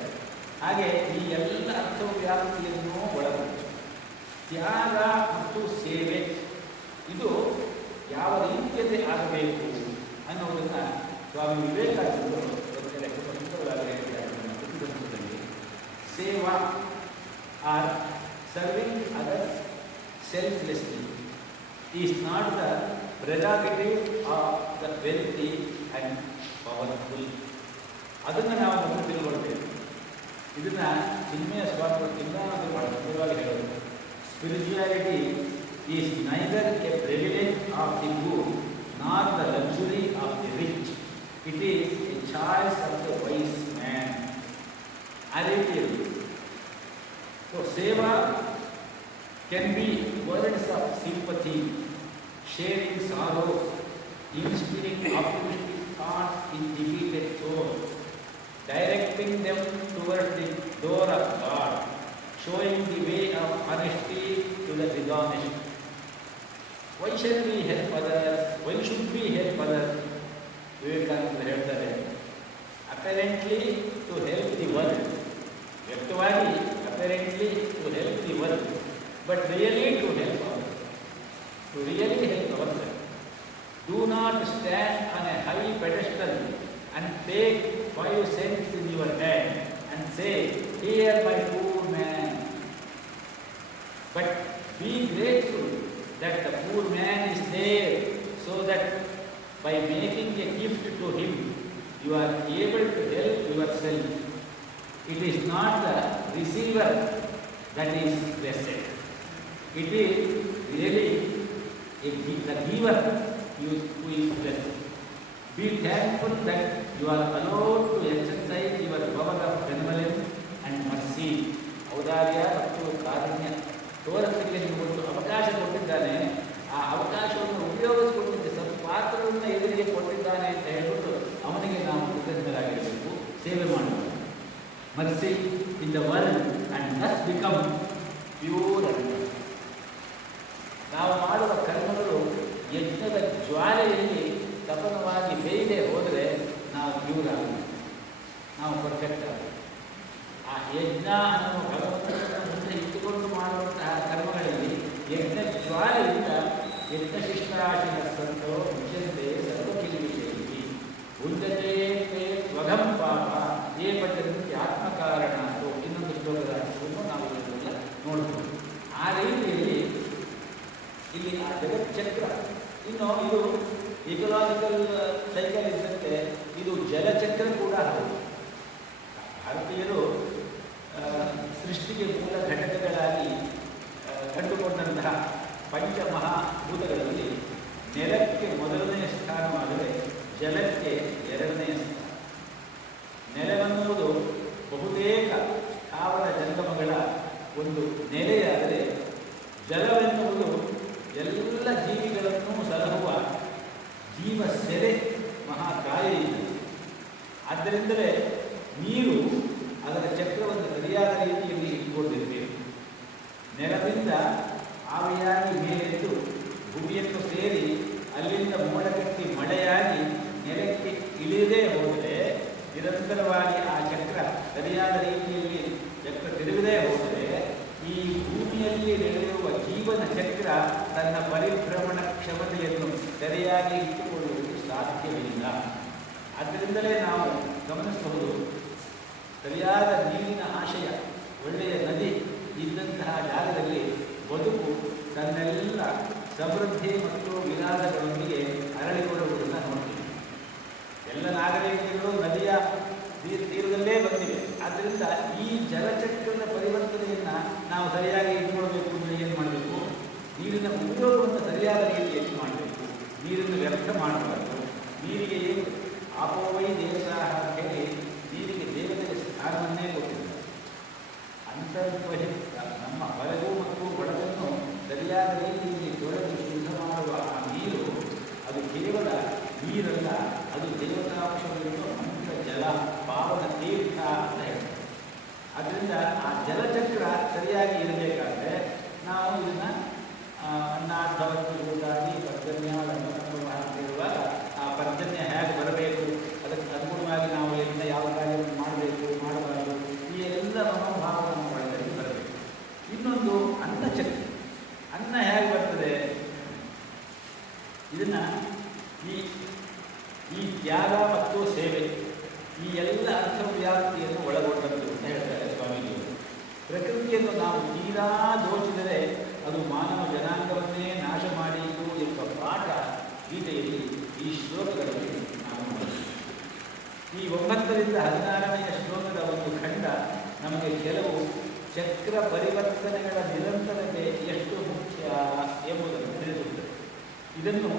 ಹಾಗೆ ಈ ಎಲ್ಲ ಅರ್ಥವ್ಯಾಪ್ತಿಯನ್ನು ಒಳಗೊಂಡು ತ್ಯಾಗ ಮತ್ತು ಸೇವೆ ಇದು ಯಾವ ರೀತಿಯಲ್ಲಿ ಆಗಬೇಕು ಅನ್ನೋದನ್ನು ಸ್ವಾಮಿ ವಿವೇಕಾನಂದರು ಸುಂದರವಾಗಿ ಹೇಳಿದ್ದಾರೆ. ಸೇವಾ R serving others selflessly is not the prerogative of the wealthy and powerful. ಅದನ್ನು ನಾವು ಮೊದಲು ತಿಳ್ಕೊಳ್ಬೇಕು. ಇದನ್ನು ಚಿನ್ಮಯ ಸ್ವಾಮಿಗಳಿಂದ ಬಹಳ ಸುಂದರವಾಗಿ ಹೇಳೋದು. Spirituality is neither a privilege of the poor not the luxury of the rich. It is a choice of the wise man. ಆ ರೀತಿಯಲ್ಲಿ ಸೇವಾ can be words of sympathy, sharing sorrow, instilling optimistic thoughts in defeated souls, directing them towards the door of God, showing the way of honesty to the dishonest. Why should we help others? Why should we help others? Vivekananda ಹೇಳ್ತಾರೆ, apparently to help the world. ವ್ಯಕ್ತವಾಗಿ apparently to help the world. But really to help others, to really help ourselves. Do not stand on a high pedestal and take 5 cents in your hand and say, "Here, my poor man." But be grateful that the poor man is there, so that by making a gift to him, you are able to help yourself. It is not the receiver that is blessed. It is really the giver who is blessed. Be thankful that you are allowed to exercise your power of benevolence and mercy. ಔದಾರ್ಯ ಮತ್ತು ಕಾರುಣ್ಯ ತೋರಲಿಕ್ಕೆ ನಿಮಗೊಂದು ಅವಕಾಶ ಕೊಟ್ಟಿದ್ದಾನೆ. ಆ ಅವಕಾಶವನ್ನು ಉಪಯೋಗಿಸಿಕೊಂಡಿದ್ದ ಸತ್ಪಾತ್ರವನ್ನು ಎದುರಿಗೆ ಕೊಟ್ಟಿದ್ದಾನೆ ಅಂತ ಹೇಳ್ಬಿಟ್ಟು ಅವನಿಗೆ ನಾವು ಕೃತಜ್ಞರಾಗಿರಬೇಕು, ಸೇವೆ ಮಾಡಬೇಕು. Mercy in the world and thus become pure and ನಾವು ಮಾಡುವ ಕರ್ಮಗಳು ಯಜ್ಞದ ಜ್ವಾಲೆಯಲ್ಲಿ ತಪನವಾಗಿ ಬೇಯದೆ ಹೋದರೆ ನಾವು ಪ್ಯೂರ್ ಆಗುತ್ತೆ, ನಾವು ಪರ್ಫೆಕ್ಟ್ ಆಗುತ್ತೆ. ಆ ಯಜ್ಞ ಅನ್ನುವ ಭಗವಂತನ ಮುಂದೆ ಇಟ್ಟುಕೊಂಡು ಮಾಡುವಂತಹ ಕರ್ಮಗಳಲ್ಲಿ ಯಜ್ಞ ಜ್ವಾಲೆಯಿಂದ ಯಜ್ಞಶಿಷ್ಟಾಶಿನ ಸಂತೋ ಮುಚ್ಚಂತೆ ಸರ್ವಕಿಲ್ವಿಷೇವಿ ಉಂದತೆ ಸ್ವಗಂ ಪಾಪ ಏ ಪಟ್ಟದಂತೆ ಆತ್ಮಕಾರಣ ಅಂತ ಇನ್ನೊಂದು ಶ್ಲೋಕದ ಅರ್ಥವನ್ನು ನಾವು ಇದನ್ನೆಲ್ಲ ನೋಡ್ಬೋದು. ಆ ರೀತಿಯಲ್ಲಿ ಇಲ್ಲಿ ಆ ಜಗಚ್ಚಕ್ರ, ಇನ್ನು ಇದು ಇಕಲಾಜಿಕಲ್ ಸೈಕಲ್ ಇದ್ದಂತೆ ಇದು ಜಲಚಕ್ರ ಕೂಡ ಹೌದು. ಭಾರತೀಯರು ಸೃಷ್ಟಿಗೆ ಮೂಲ ಘಟಕಗಳಾಗಿ ಕಂಡುಕೊಂಡಂತಹ ಪಂಚಮಹಾಭೂತಗಳಲ್ಲಿ ನೆಲಕ್ಕೆ ಮೊದಲನೆಯ ಸ್ಥಾನವಾದರೆ ಜಲಕ್ಕೆ ಎರಡನೆಯ ಸ್ಥಾನ. ನೆಲವೆನ್ನುವುದು ಬಹುತೇಕ ಸ್ಥಾವರ ಜಂಗಮಗಳ ಒಂದು ನೆಲೆಯಾದರೆ ಜಲವೆನ್ನುವುದು ಎಲ್ಲ ಜೀವಿಗಳನ್ನು ಸಲಹುವ ಜೀವ ಸೆರೆ ಮಹಾಕಾಯಿ. ಆದ್ದರಿಂದಲೇ ನೀರು ಅದರ ಚಕ್ರವನ್ನು ಸರಿಯಾದ ರೀತಿಯಲ್ಲಿ ಇಟ್ಟುಕೊಂಡಿರಬೇಕು. ನೆಲದಿಂದ ಆವಿಯಾಗಿ ಮೇಲೆದ್ದು ಭೂಮಿಯನ್ನು ಸೇರಿ ಅಲ್ಲಿಂದ ಮೋಡಗಟ್ಟಿ ಮಳೆಯಾಗಿ ನೆಲಕ್ಕೆ ಇಳಿಯದೇ ಹೋದರೆ, ನಿರಂತರವಾಗಿ ಆ ಚಕ್ರ ಸರಿಯಾದ ರೀತಿಯಲ್ಲಿ ಚಕ್ರ ತಿರುಗದೇ ಹೋದರೆ ಈ ಭೂಮಿಯಲ್ಲಿ ನಡೆಯುವ ಜೀವನ ಚಕ್ರ ತನ್ನ ಪರಿಭ್ರಮಣ ಕ್ಷಮತೆಯನ್ನು ಸರಿಯಾಗಿ ಇಟ್ಟುಕೊಳ್ಳುವುದು ಸಾಧ್ಯವಿಲ್ಲ. ಆದ್ದರಿಂದಲೇ ನಾವು ಗಮನಿಸಬಹುದು, ಸರಿಯಾದ ನೀರಿನ ಆಶಯ, ಒಳ್ಳೆಯ ನದಿ ಇದ್ದಂತಹ ಜಾಗದಲ್ಲಿ ಬದುಕು ತನ್ನೆಲ್ಲ ಸಮೃದ್ಧಿ ಮತ್ತು ವಿಲಾಸಗಳೊಂದಿಗೆ ಅರಳಿಕೊಳ್ಳುವುದನ್ನು ನೋಡ್ತೀವಿ. ಎಲ್ಲ ನಾಗರಿಕತೆಗಳು ನದಿಯ ತೀರದಲ್ಲೇ ಬಂದಿವೆ. ಆದ್ದರಿಂದ ಈ ಜಲಚಕ್ರದ ಪರಿವರ್ತನೆಯನ್ನು ನಾವು ಸರಿಯಾಗಿ ಇಟ್ಕೊಳ್ಬೇಕು ಅಂದರೆ ಏನು ಮಾಡಬೇಕು? ನೀರಿನ ಉಪಯೋಗವನ್ನು ಸರಿಯಾದ ರೀತಿಯಲ್ಲಿ ಮಾಡಬೇಕು. ನೀರನ್ನು ವ್ಯರ್ಥ ಮಾಡಬಾರದು. ನೀರಿಗೆ ಏನು ಆಪೋವೈ ದೇವತಾ ಅಂತ ಹೇಳಿ ನೀರಿಗೆ ದೇವತೆಗೆ ಸ್ಥಾನವನ್ನೇ ಕೊಟ್ಟಿದ್ದಾರೆ. ಅಂತರ್ಬಹಿರ್ತ ನಮ್ಮ ಹೊರಗೂ ಮತ್ತು ಒಳಗನ್ನು ಸರಿಯಾದ ರೀತಿಯಲ್ಲಿ ತೊಳೆದು ಶುದ್ಧ ಮಾಡುವ ಆ ನೀರು ಅದು ಕೇವಲ ನೀರಲ್ಲ, ಅದು ದೇವತಾಂಶವನ್ನು ಮಂತ್ರ ಜಲ ಪಾವನ ತೀರ್ಥ ಅಂತ ಹೇಳ್ತಾರೆ. ಆದ್ದರಿಂದ ಆ ಜಲಚಕ್ರ ಸರಿಯಾಗಿ ಇರಬೇಕಾದ್ರೆ ನಾವು ಇದನ್ನು ಅನ್ನಾರ್ಥವತ್ತಾಗಿ ಪರ್ಜನ್ಯ ಲಂಬಸಂಭವ ಅಂತ ಹೇಳುವಾಗ ಆ ಪರ್ಜನ್ಯ ಹೇಗೆ ಬರಬೇಕು, ಅದಕ್ಕೆ ಅನುಗುಣವಾಗಿ ನಾವು ಇದನ್ನ ಯಾವ ಕಾರ್ಯವನ್ನು ಮಾಡಬೇಕು ಮಾಡಬಾರದು, ಈ ಎಲ್ಲ ಮನೋಭಾವವನ್ನು ಒಳಗಡೆ ಬರಬೇಕು. ಇನ್ನೊಂದು ಅನ್ನಚಕ್ರ. ಅನ್ನ ಹೇಗೆ ಬರ್ತದೆ? ಇದನ್ನು ಈ ತ್ಯಾಗ ಮತ್ತು ಸೇವೆ ಈ ಎಲ್ಲ ಅರ್ಥವ್ಯಾಪ್ತಿಯನ್ನು ಒಳಗೊಂಡದ್ದು ಅಂತ ಹೇಳ್ತಾರೆ ಸ್ವಾಮೀಜಿಯವರು. ಪ್ರಕೃತಿಯನ್ನು ನಾವು ತೀರಾ ದೋಚಿದರೆ ಅದು ಮಾನವ ಜನಾಂಗವನ್ನೇ ನಾಶ ಮಾಡಿತು ಎಂಬ ಪಾಠ ಗೀತೆಯಲ್ಲಿ ಈ ಶ್ಲೋಕಗಳಲ್ಲಿ ನಾವು ನೋಡ್ತೀವಿ. ಈ 9ರಿಂದ 16ನೇ ಶ್ಲೋಕದ ಒಂದು ಖಂಡ ನಮಗೆ ಕೆಲವು ಚಕ್ರ ಪರಿವರ್ತನೆಗಳ ನಿರಂತರತೆ ಎಷ್ಟು ಮುಖ್ಯ ಎಂಬುದನ್ನು ತಿಳಿಸುತ್ತದೆ. ಇದನ್ನು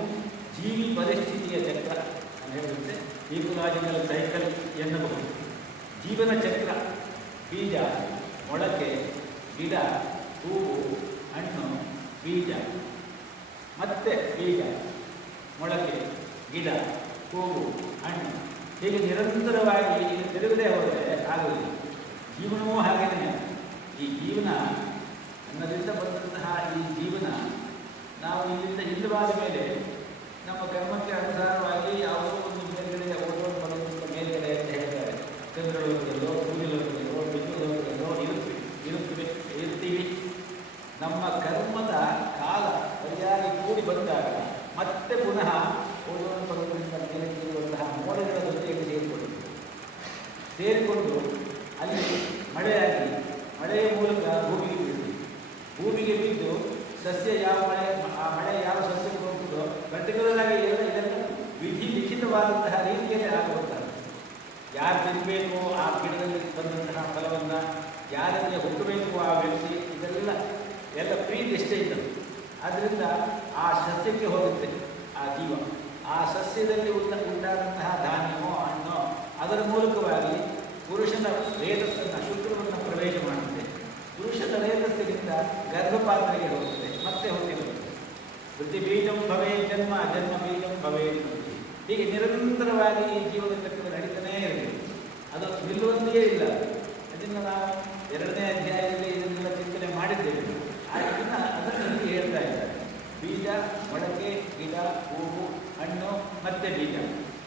ಜೀವಿ ಪರಿಸ್ಥಿತಿಯ ಚಕ್ರ ಅಂತ ಹೇಳುತ್ತೆ, ಈಕೋಲಾಜಿಕಲ್ ಸೈಕಲ್ ಎನ್ನಬಹುದು. ಜೀವನ ಚಕ್ರ: ಬೀಜ, ಮೊಳಕೆ, ಗಿಡ, ಹೂವು, ಹಣ್ಣು, ಬೀಜ, ಮತ್ತೆ ಬೀಜ, ಮೊಳಕೆ, ಗಿಡ, ಹೂವು, ಹಣ್ಣು, ಹೀಗೆ ನಿರಂತರವಾಗಿ ಇದು ತಿರುಗದೆ ಹೋದರೆ ಆಗುವುದಿಲ್ಲ. ಜೀವನವೂ ಹಾಗೇನೆ. ಈ ಜೀವನ ಅನ್ನದಿಂದ ಬಂದಂತಹ ಈ ಜೀವನ ನಾವು ಇಲ್ಲಿಂದ ಇಲ್ಲವಾದ ಮೇಲೆ ನಮ್ಮ ಕರ್ಮಕ್ಕೆ ಅನುಸಾರವಾಗಿ ಯಾವುದೋ ಒಂದು ಮೇಲ್ಗಡೆ ಓದೋದು ಬರೋದಕ್ಕೆ ಮೇಲ್ಗಡೆ ಅಂತ ಹೇಳ್ತಾರೆ. ಚಂದ್ರಲೋಕದಲ್ಲೋ ಸೂರ್ಯಲೋಕದಲ್ಲೋ ವಿದ್ಯುಲೋಕದಲ್ಲೋ ಇರ್ತೀವಿ. ನಮ್ಮ ಕರ್ಮದ ಕಾಲ ಸರಿಯಾಗಿ ಕೂಡಿ ಬಂದಾಗ ಮತ್ತೆ ಪುನಃ ಓದೋದು ಬರೋದರಿಂದ ಮೇಲಿರುವಂತಹ ಮೋಡಗಳ ಜೊತೆಗೆ ಸೇರಿಕೊಂಡು ಅಲ್ಲಿ ಮಳೆಯಾಗಿ ಮಳೆಯ ಮೂಲಕ ಭೂಮಿಗೆ ಬಿಡ್ತೀವಿ. ಭೂಮಿಗೆ ಬಿದ್ದು ಸಸ್ಯ ಯಾವ ಮಳೆ ಆ ಮಳೆ ಯಾವ ಸಸ್ಯಕ್ಕೆ ಹೋಗ್ತದೋ ಪರ್ಟಿಕ್ಯುಲರ್ ಆಗಿ ಇದೆಲ್ಲ ವಿಧಿ ಲಿಖಿತವಾದಂತಹ ರೀತಿಯಲ್ಲಿ ಆಗುವಂತಹ ಯಾರು ತಿನ್ನಬೇಕು ಆ ಗಿಡದಲ್ಲಿ ಬಂದಂತಹ ಫಲವನ್ನು, ಯಾರಿಗೆ ಹುಟ್ಟಬೇಕು ಆ ವ್ಯಕ್ತಿ, ಇದೆಲ್ಲ ಪ್ರೀತಿಷ್ಟೇ. ಆದ್ದರಿಂದ ಆ ಸಸ್ಯಕ್ಕೆ ಹೋಗುತ್ತೆ ಆ ಜೀವ. ಆ ಸಸ್ಯದಲ್ಲಿ ಉಂಟಾದಂತಹ ಧಾನ್ಯವೋ ಹಣ್ಣೋ ಅದರ ಮೂಲಕವಾಗಿ ಪುರುಷನ ರೇತಸ್ಸನ್ನು ಶುಕ್ರವನ್ನು ಪ್ರವೇಶ ಮಾಡುತ್ತೆ. ಪುರುಷನ ರೇತಸ್ಸಿನಿಂದ ಗರ್ಭಪಾತ್ರೆಗೆ ಹೋಗುತ್ತೆ, ಮತ್ತೆ ಹುಟ್ಟಿರುತ್ತೆ. ವೃತ್ತಿ ಬೀಜಂ ಭವೇ ಜನ್ಮ, ಜನ್ಮ ಬೀಜಂ ಭವೇ ವೃತ್ತಿ. ಹೀಗೆ ನಿರಂತರವಾಗಿ ಈ ಜೀವನ ಚಕ್ರ ನಡೀತಾನೇ ಇರಬೇಕು. ಅದು ನಿಲ್ಲುವಂತೆಯೇ ಇಲ್ಲ. ಅದನ್ನು ನಾವು 2ನೇ ಅಧ್ಯಾಯದಲ್ಲಿ ಇದನ್ನೆಲ್ಲ ಚಿಂತನೆ ಮಾಡಿದ್ದೇವೆ. ಅದನ್ನು ಇಲ್ಲಿ ಹೇಳ್ತಾ ಇದ್ದಾರೆ. ಬೀಜ, ಮೊಳಕೆ, ಗಿಡ, ಹೂವು, ಹಣ್ಣು, ಮತ್ತೆ ಬೀಜ.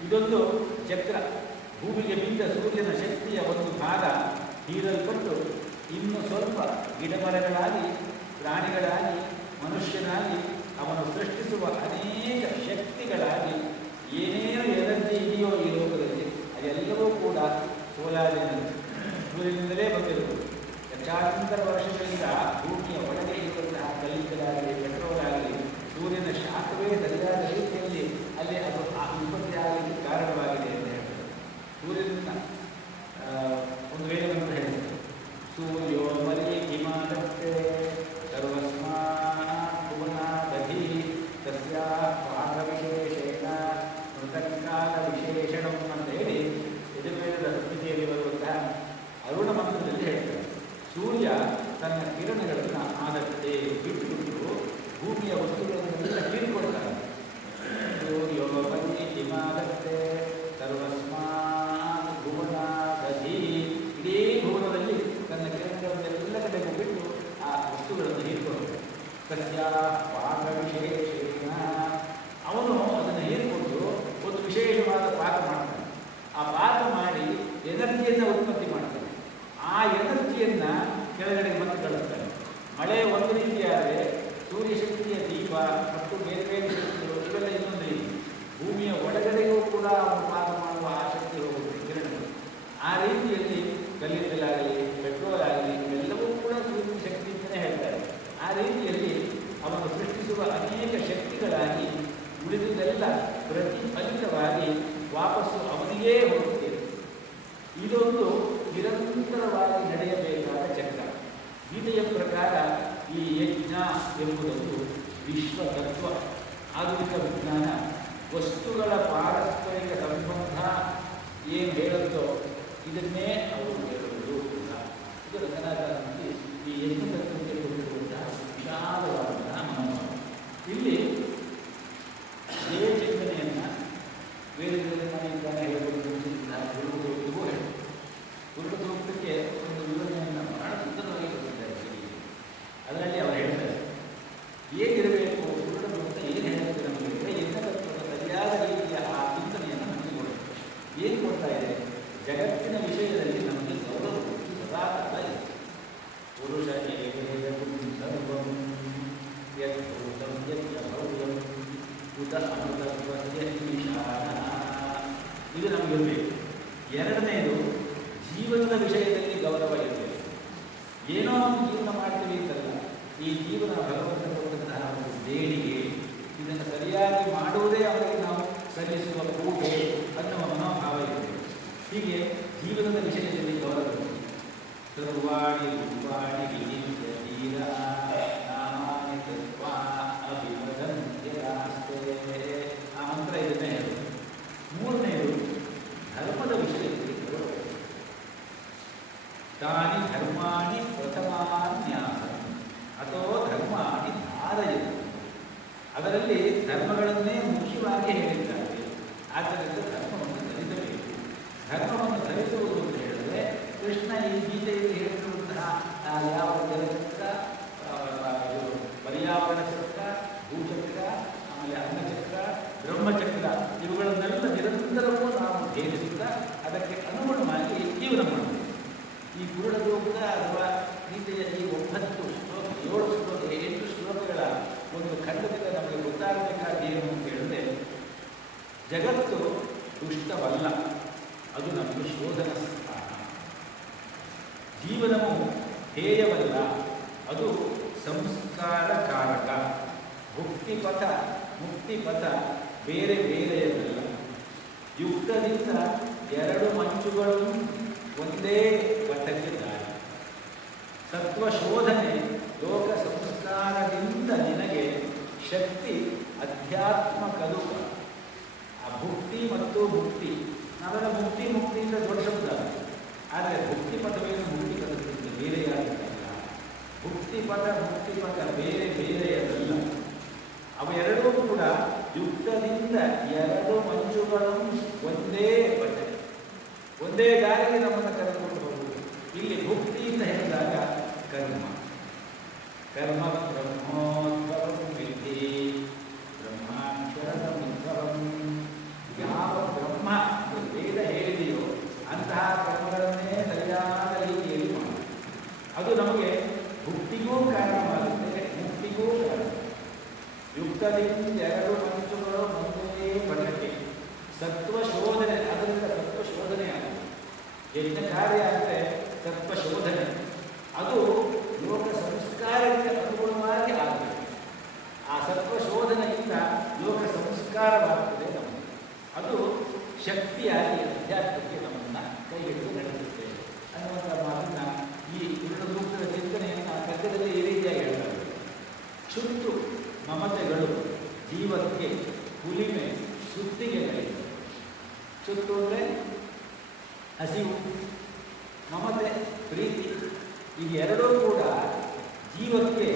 ಇದೊಂದು ಚಕ್ರ. ಭೂಮಿಗೆ ಬಿದ್ದ ಸೂರ್ಯನ ಶಕ್ತಿಯ ಒಂದು ಭಾಗ ಹೀರಲ್ಪಟ್ಟು ಇನ್ನು ಸ್ವಲ್ಪ ಗಿಡಮರಗಳಾಗಿ, ಪ್ರಾಣಿಗಳಾಗಿ, ಮನುಷ್ಯನಾಗಿ ಅವನು ಸೃಷ್ಟಿಸುವ ಅನೇಕ ಶಕ್ತಿಗಳಾಗಿ ಏನೇನು ಎನರ್ಜಿ ಇದೆಯೋ ಈ ಲೋಕದಲ್ಲಿ ಅದೆಲ್ಲವೂ ಕೂಡ ಸೂರ್ಯನಿಂದಲೇ ಬಂದಿರುವುದು. ಲಕ್ಷಾಂತರ ವರ್ಷಗಳಿಂದ ಭೂಮಿಯ ಒಳಗೆ ಇರುವಂತಹ ಕಲ್ಲಿದ್ದಲಾಗಲಿ, ಪೆಟ್ರೋಲ್ ಆಗಲಿ, ಸೂರ್ಯನ ಶಾಖವೇ ಸರಿಯಾದ ರೀತಿಯಲ್ಲಿ ಅಲ್ಲಿ ಅದು ಉತ್ಪತ್ತಿ ಆಗಲಿಕ್ಕೆ ಕಾರಣವಾಗಿದೆ ಅಂತ ಹೇಳ್ತಾರೆ. ಸೂರ್ಯನ ಒಂದು ವೇದವನ್ನು ಹೇಳ್ತಾರೆ. ಸೂರ್ಯೋ ಮರಿ ಹಿಮಾದತ್ತೆ ಸರ್ವಸ್ಮಾತ್ ಭುವನಾದಧಿ ತಸ್ಯಾ ಪಾಠವಿಶೇಷೇಣ ಮೃತಕಾಲ ವಿಶೇಷಣಂ ಅಂತ ಹೇಳಿ ಯಜುರ್ವೇದದ ಸಂಹಿತೆಯಲ್ಲಿ ಬರುವಂತಹ ಅರುಣ ಮಂತ್ರದಲ್ಲಿ ಹೇಳ್ತಾರೆ. ಸೂರ್ಯ ತನ್ನ ಕಿರಣಗಳನ್ನು ಆದತ್ತೆ ಬಿಟ್ಟು ಭೂಮಿಯ ವಸ್ತುಗಳನ್ನೆಲ್ಲ ಹೀರಿಕೊಳ್ತಾರೆ. ಸೂರ್ಯೋ ಮರಿ ಹಿಮಾದತ್ತೆ ಸರ್ವಸ್ಮಾತ್ ಭುವನಾದಧಿ. ಇಡೀ ಭುವನದಲ್ಲಿ ತನ್ನ ಕಿರಣಗಳನ್ನೆಲ್ಲ ಕಡೆಗೂ ಬಿಟ್ಟು ಆ ವಸ್ತುಗಳನ್ನು ಹೀರಿಕೊಳ್ತಾರೆ. ಸಸ್ಯ ಪಾಕ ವಿಶೇಷೇಣ. ಅವನು ಅದನ್ನು ಹೀರಿಕೊಂಡು ಒಂದು ವಿಶೇಷವಾದ ಪಾಕ ಮಾಡ್ತಾನೆ. ಆ ಪಾಕ ಮಾಡಿ ಎನರ್ಜಿಯನ್ನು ಉತ್ಪತ್ತಿ ಮಾಡ್ತಾನೆ. ಆ ಎನರ್ಜಿಯನ್ನು ಕೆಳಗಡೆ ಮತ್ತೆ ಕಳಿಸ್ತಾನೆ. ಮಳೆ ಒಂದು ರೀತಿಯಾದರೆ ಸೂರ್ಯಶಕ್ತಿಯ ದೀಪ ಮತ್ತು ಬೇರೆ ಬೇರೆ ಶಕ್ತಿಗಳು ಇವೆಲ್ಲ ಇನ್ನೊಂದು ರೀತಿ. ಭೂಮಿಯ ಒಳಗಡೆಗೂ ಕೂಡ ಅವನು ಪಾಪ ಮಾಡುವ ಆ ಶಕ್ತಿ ಹೋಗುತ್ತೆ ಕಿರಣಗಳು. ಆ ರೀತಿಯಲ್ಲಿ ಕಲ್ಲಿದ್ದಲಾಗಲಿ ಪೆಟ್ರೋಲ್ ಆಗಲಿ ಇವೆಲ್ಲವೂ ಕೂಡ ಸೂರ್ಯನ ಶಕ್ತಿ ಅಂತಲೇ ಹೇಳ್ತಾರೆ. ಆ ರೀತಿಯಲ್ಲಿ ಅವನು ಸೃಷ್ಟಿಸುವ ಅನೇಕ ಶಕ್ತಿಗಳಾಗಿ ಉಳಿದುದೆಲ್ಲ ಪ್ರತಿಫಲಿತವಾಗಿ ವಾಪಸ್ಸು ಅವನಿಗೇ ಹೋಗುತ್ತೆ. ಇದೊಂದು ನಿರಂತರವಾಗಿ ನಡೆಯಬೇಕಾದ ಚಕ್ರ. ಗೀತೆಯ ಪ್ರಕಾರ ಈ ಯಜ್ಞ ಎಂಬುದೊಂದು ವಿಶ್ವತತ್ವ. ಆಧುನಿಕ ವಿಜ್ಞಾನ ವಸ್ತುಗಳ ಪಾರಸ್ಪರಿಕ ಸಂಬಂಧ ಏನು ಹೇಳುತ್ತೋ ಇದನ್ನೇ ಅವರು ಹೇಳುವುದು ಕೂಡ. ಇದು ರಂಗನಾಥನಲ್ಲಿ ಈ ಯಜ್ಞ ತತ್ವಕ್ಕೆ ಕೊಟ್ಟಿರುವಂತಹ ವಿಶಾಲವಾದಂತಹ ಮನೋಭಾವ. ಇಲ್ಲಿ ಅದೇ ಚಿಂತನೆಯನ್ನು ವೇದಗಳಲ್ಲಿ ನಾನೀಗ ಹೇಳಬಹುದು ಗುರುಗೂ ಹೇಳಿ ಗುರುತೂಪಕ್ಕೆ ಒಂದು ವಿವರಣೆಯನ್ನು ಬಹಳ ಸುಂದರವಾಗಿ ಕೊಟ್ಟಿದ್ದಾರೆ. ಅದರಲ್ಲಿ ಅವರು ಹೇಳ್ತಾರೆ ಹೇಗಿರಬೇಕು ಗುರುತ ಏನು ಹೇಳುತ್ತೆ ನಮಗೆ ಯಜ್ಞ ತತ್ವದ ಸರಿಯಾದ ರೀತಿಯ ಆ ಚಿಂತನೆಯನ್ನು ನಮಗೆ ಕೊಡುತ್ತೆ. ಏನು ಕೊಡ್ತಾ ಇದೆ? ಜಗತ್ತಿನ ವಿಷಯದಲ್ಲಿ ನಮಗೆ ಗೌರವ ಸದಾ ಕಾಲ ಇದೆ. ಪುರುಷ ಸರ್ವಂ ಯದ್ಭೂತಂ ಯದ್ಭವ್ಯಂ ಉತ ಅಮೃತತ್ವಸ್ಯ ಈಶಾನ. ಇದು ನಮಗಿರಬೇಕು. ಎರಡನೇದು ಜೀವನದ ವಿಷಯದಲ್ಲಿ ಗೌರವ ಇರಬೇಕು. ಏನೋ ಒಂದು ಜೀವನ ಮಾಡ್ತೀವಿ ಅಂತಲ್ಲ, ಈ ಜೀವನ ಭಗವಂತ ಕೊಟ್ಟಂತಹ ಒಂದು ದೇಣಿಗೆ, ಇದನ್ನು ಸರಿಯಾಗಿ ಮಾಡುವುದೇ ಅವರಿಗೆ ನಾವು ಸಲ್ಲಿಸುವ ಪೂಜೆ ಅನ್ನುವ ಮನೋಭಾವ ಇರಬೇಕು. ಹೀಗೆ ಜೀವನದ ವಿಷಯದಲ್ಲಿ ಗೌರವ ಇರಬೇಕು. ಸರ್ವಾಣಿ ರೂಪಾಣಿ ವಿನಿತ್ಯ ತೀರ ನಾಮಾನಿ ತತ್ವ ಅಭಿವದಂತ್ಯರಾಸ್ತೆ. ಆ ಮಂತ್ರ ಇದನ್ನೇ ಹೇಳುವುದು. ಮೂರನೇದು ಧರ್ಮದ ವಿಷಯದಲ್ಲಿ ಗೌರವ. ತಾನಿ ಧರ್ಮಾಣಿ ಪ್ರಥಮಾನ್ಯಾಸ ಅಥೋ ಧರ್ಮಾಣಿ ಧಾರಯತಿ. ಅದರಲ್ಲಿ ಧರ್ಮಗಳನ್ನೇ ಮುಖ್ಯವಾಗಿ ಹೇಳಿದ್ದಾರೆ. ಆದ್ದರಿಂದ ಧರ್ಮವನ್ನು ಧರಿಸಬೇಕು. ಧರ್ಮವನ್ನು ಧರಿಸುವುದು ಅಂತ ಹೇಳಿದ್ರೆ ಕೃಷ್ಣ ಈ ಗೀತೆಯಲ್ಲಿ ಹೇಳಿರುವಂತಹ ಯಾವ ಜಲಚಕ್ರ, ಪರ್ಯಾವರಣ ಚಕ್ರ, ಭೂಚಕ್ರ, ಆಮೇಲೆ ಅನ್ನಚಕ್ರ, ಬ್ರಹ್ಮಚಕ್ರ ಇವುಗಳನ್ನೆಲ್ಲ ನಿರಂತರವೂ ನಾವು ಭೇದಿಸುತ್ತಾ ಅದಕ್ಕೆ ಅನುಗುಣವಾಗಿ ಜೀವನ ಮಾಡಬೇಕು. ಈ ಪೂರ್ಣರೂಪದ ಅಥವಾ ಗೀತೆಯ ಈ 9 ಶ್ಲೋಕ 7 ಶ್ಲೋಕ 8 ಶ್ಲೋಕಗಳ ಒಂದು ಖಂಡದಿಂದ ನಮಗೆ ಗೊತ್ತಾಗಬೇಕಾದ ಏನು ಅಂತ ಹೇಳಿದ್ರೆ ಜಗತ್ತು ದುಷ್ಟವಲ್ಲ, ಅದು ನಮಗೆ ಶೋಧನ ಸ್ಥಾನ. ಜೀವನವು ಹೇಯವಲ್ಲ, ಅದು ಸಂಸ್ಕಾರಕಾರಕ. ಭುಕ್ತಿಪಥ ಮುಕ್ತಿಪಥ ಬೇರೆ ಬೇರೆಯದಲ್ಲ. ಯುಕ್ತದಿಂದ 2 ಮಂಚುಗಳು ಒಂದೇ ಪಥಕ್ಕೆ ದಾರಿ. ಸತ್ವಶೋಧನೆ ಲೋಕ ಸಂಸ್ಕಾರದಿಂದ ನಿನಗೆ ಶಕ್ತಿ ಅಧ್ಯಾತ್ಮ ಕಲುಕ. ಆ ಭುಕ್ತಿ ಮತ್ತು ಮುಕ್ತಿ ನಾವೆಲ್ಲ ಮುಕ್ತಿಯಿಂದ ದೊಡ್ಡ ಶಬ್ದ. ಆದರೆ ಭುಕ್ತಿಪಥವೇನು ಮುಕ್ತಿಪಥದಿಂದ ಬೇರೆಯಾಗಿಲ್ಲ. ಭುಕ್ತಿಪಥ ಮುಕ್ತಿಪಥ ಬೇರೆ ಬೇರೆಯದಲ್ಲ. ಅವೆರಡೂ ಕೂಡ ಯುಕ್ತದಿಂದ 2 ಮಂಚುಗಳು ಒಂದೇ ಪಥ, ಒಂದೇ ದಾರಿಗೆ ನಮ್ಮನ್ನು ಕರೆದುಕೊಂಡು ಹೋಗುವುದು. ಇಲ್ಲಿ ಭುಕ್ತಿ ಅಂತ ಹೇಳಿದಾಗ ಕರ್ಮ ಬ್ರಹ್ಮೋದ್ಭವಂ ವಿಧಿ ಬ್ರಹ್ಮಾಕ್ಷರಸಮುದ್ಭವಂ. ಯಾವ ಬ್ರಹ್ಮ ವೇದ ಹೇಳಿದೆಯೋ ಅಂತಹ ಕರ್ಮಗಳನ್ನೇ ಸರಿಯಾದ ರೀತಿಯಲ್ಲಿ ಮಾಡಿ ಅದು ನಮಗೆ ಭುಕ್ತಿಗೂ ಕಾರಣವಾಗುತ್ತೆ, ಮುಕ್ತಿಗೂ ಕಾರಣ. ಯುಕ್ತದಿಂದ 2 ಮಂಚುಗಳು ಒಂದೇ ಪಠಕ್ಕೆ. ಸತ್ವಶೋಧನೆ, ಅದರಿಂದ ಸತ್ವಶೋಧನೆ ಆಗುತ್ತೆ. ಯಜ್ಞ ಕಾರ್ಯ ಅಂದರೆ ಸತ್ವಶೋಧನೆ. ಅದು ಲೋಕ ಸಂಸ್ಕಾರಕ್ಕೆ ಅನುಗುಣವಾಗಿ ಆಗಬೇಕು. ಆ ಸತ್ವಶೋಧನೆಯಿಂದ ಲೋಕ ಸಂಸ್ಕಾರವಾಗ್ತದೆ ನಮಗೆ. ಅದು ಶಕ್ತಿಯಾಗಿ ಅಧ್ಯಾತ್ಮಕ್ಕೆ ನಮ್ಮನ್ನು ಕೈ ಹಿಡಿದು ನಡೆಸುತ್ತೆ ಅನ್ನುವಂಥ ಮಾತನ್ನು ಈ ಪೂರ್ಣರೂಪದ ಚಿಂತನೆಯನ್ನು ಪದ್ಯದಲ್ಲಿ ಈ ರೀತಿಯಾಗಿ ಹೇಳ್ತಾರೆ. ಕ್ಷುತ್ತು ಮಮತೆಗಳು ಜೀವಕ್ಕೆ ಹುಲಿಮೆ ಸುತ್ತಿಗೆಗಳಿವೆ. ಕ್ಷುತ್ತು ಅಂದರೆ ಹಸಿವು, ಮಮತೆ ಪ್ರೀತಿ, ಇವೆರಡೂ ಕೂಡ ಜೀವಕ್ಕೆ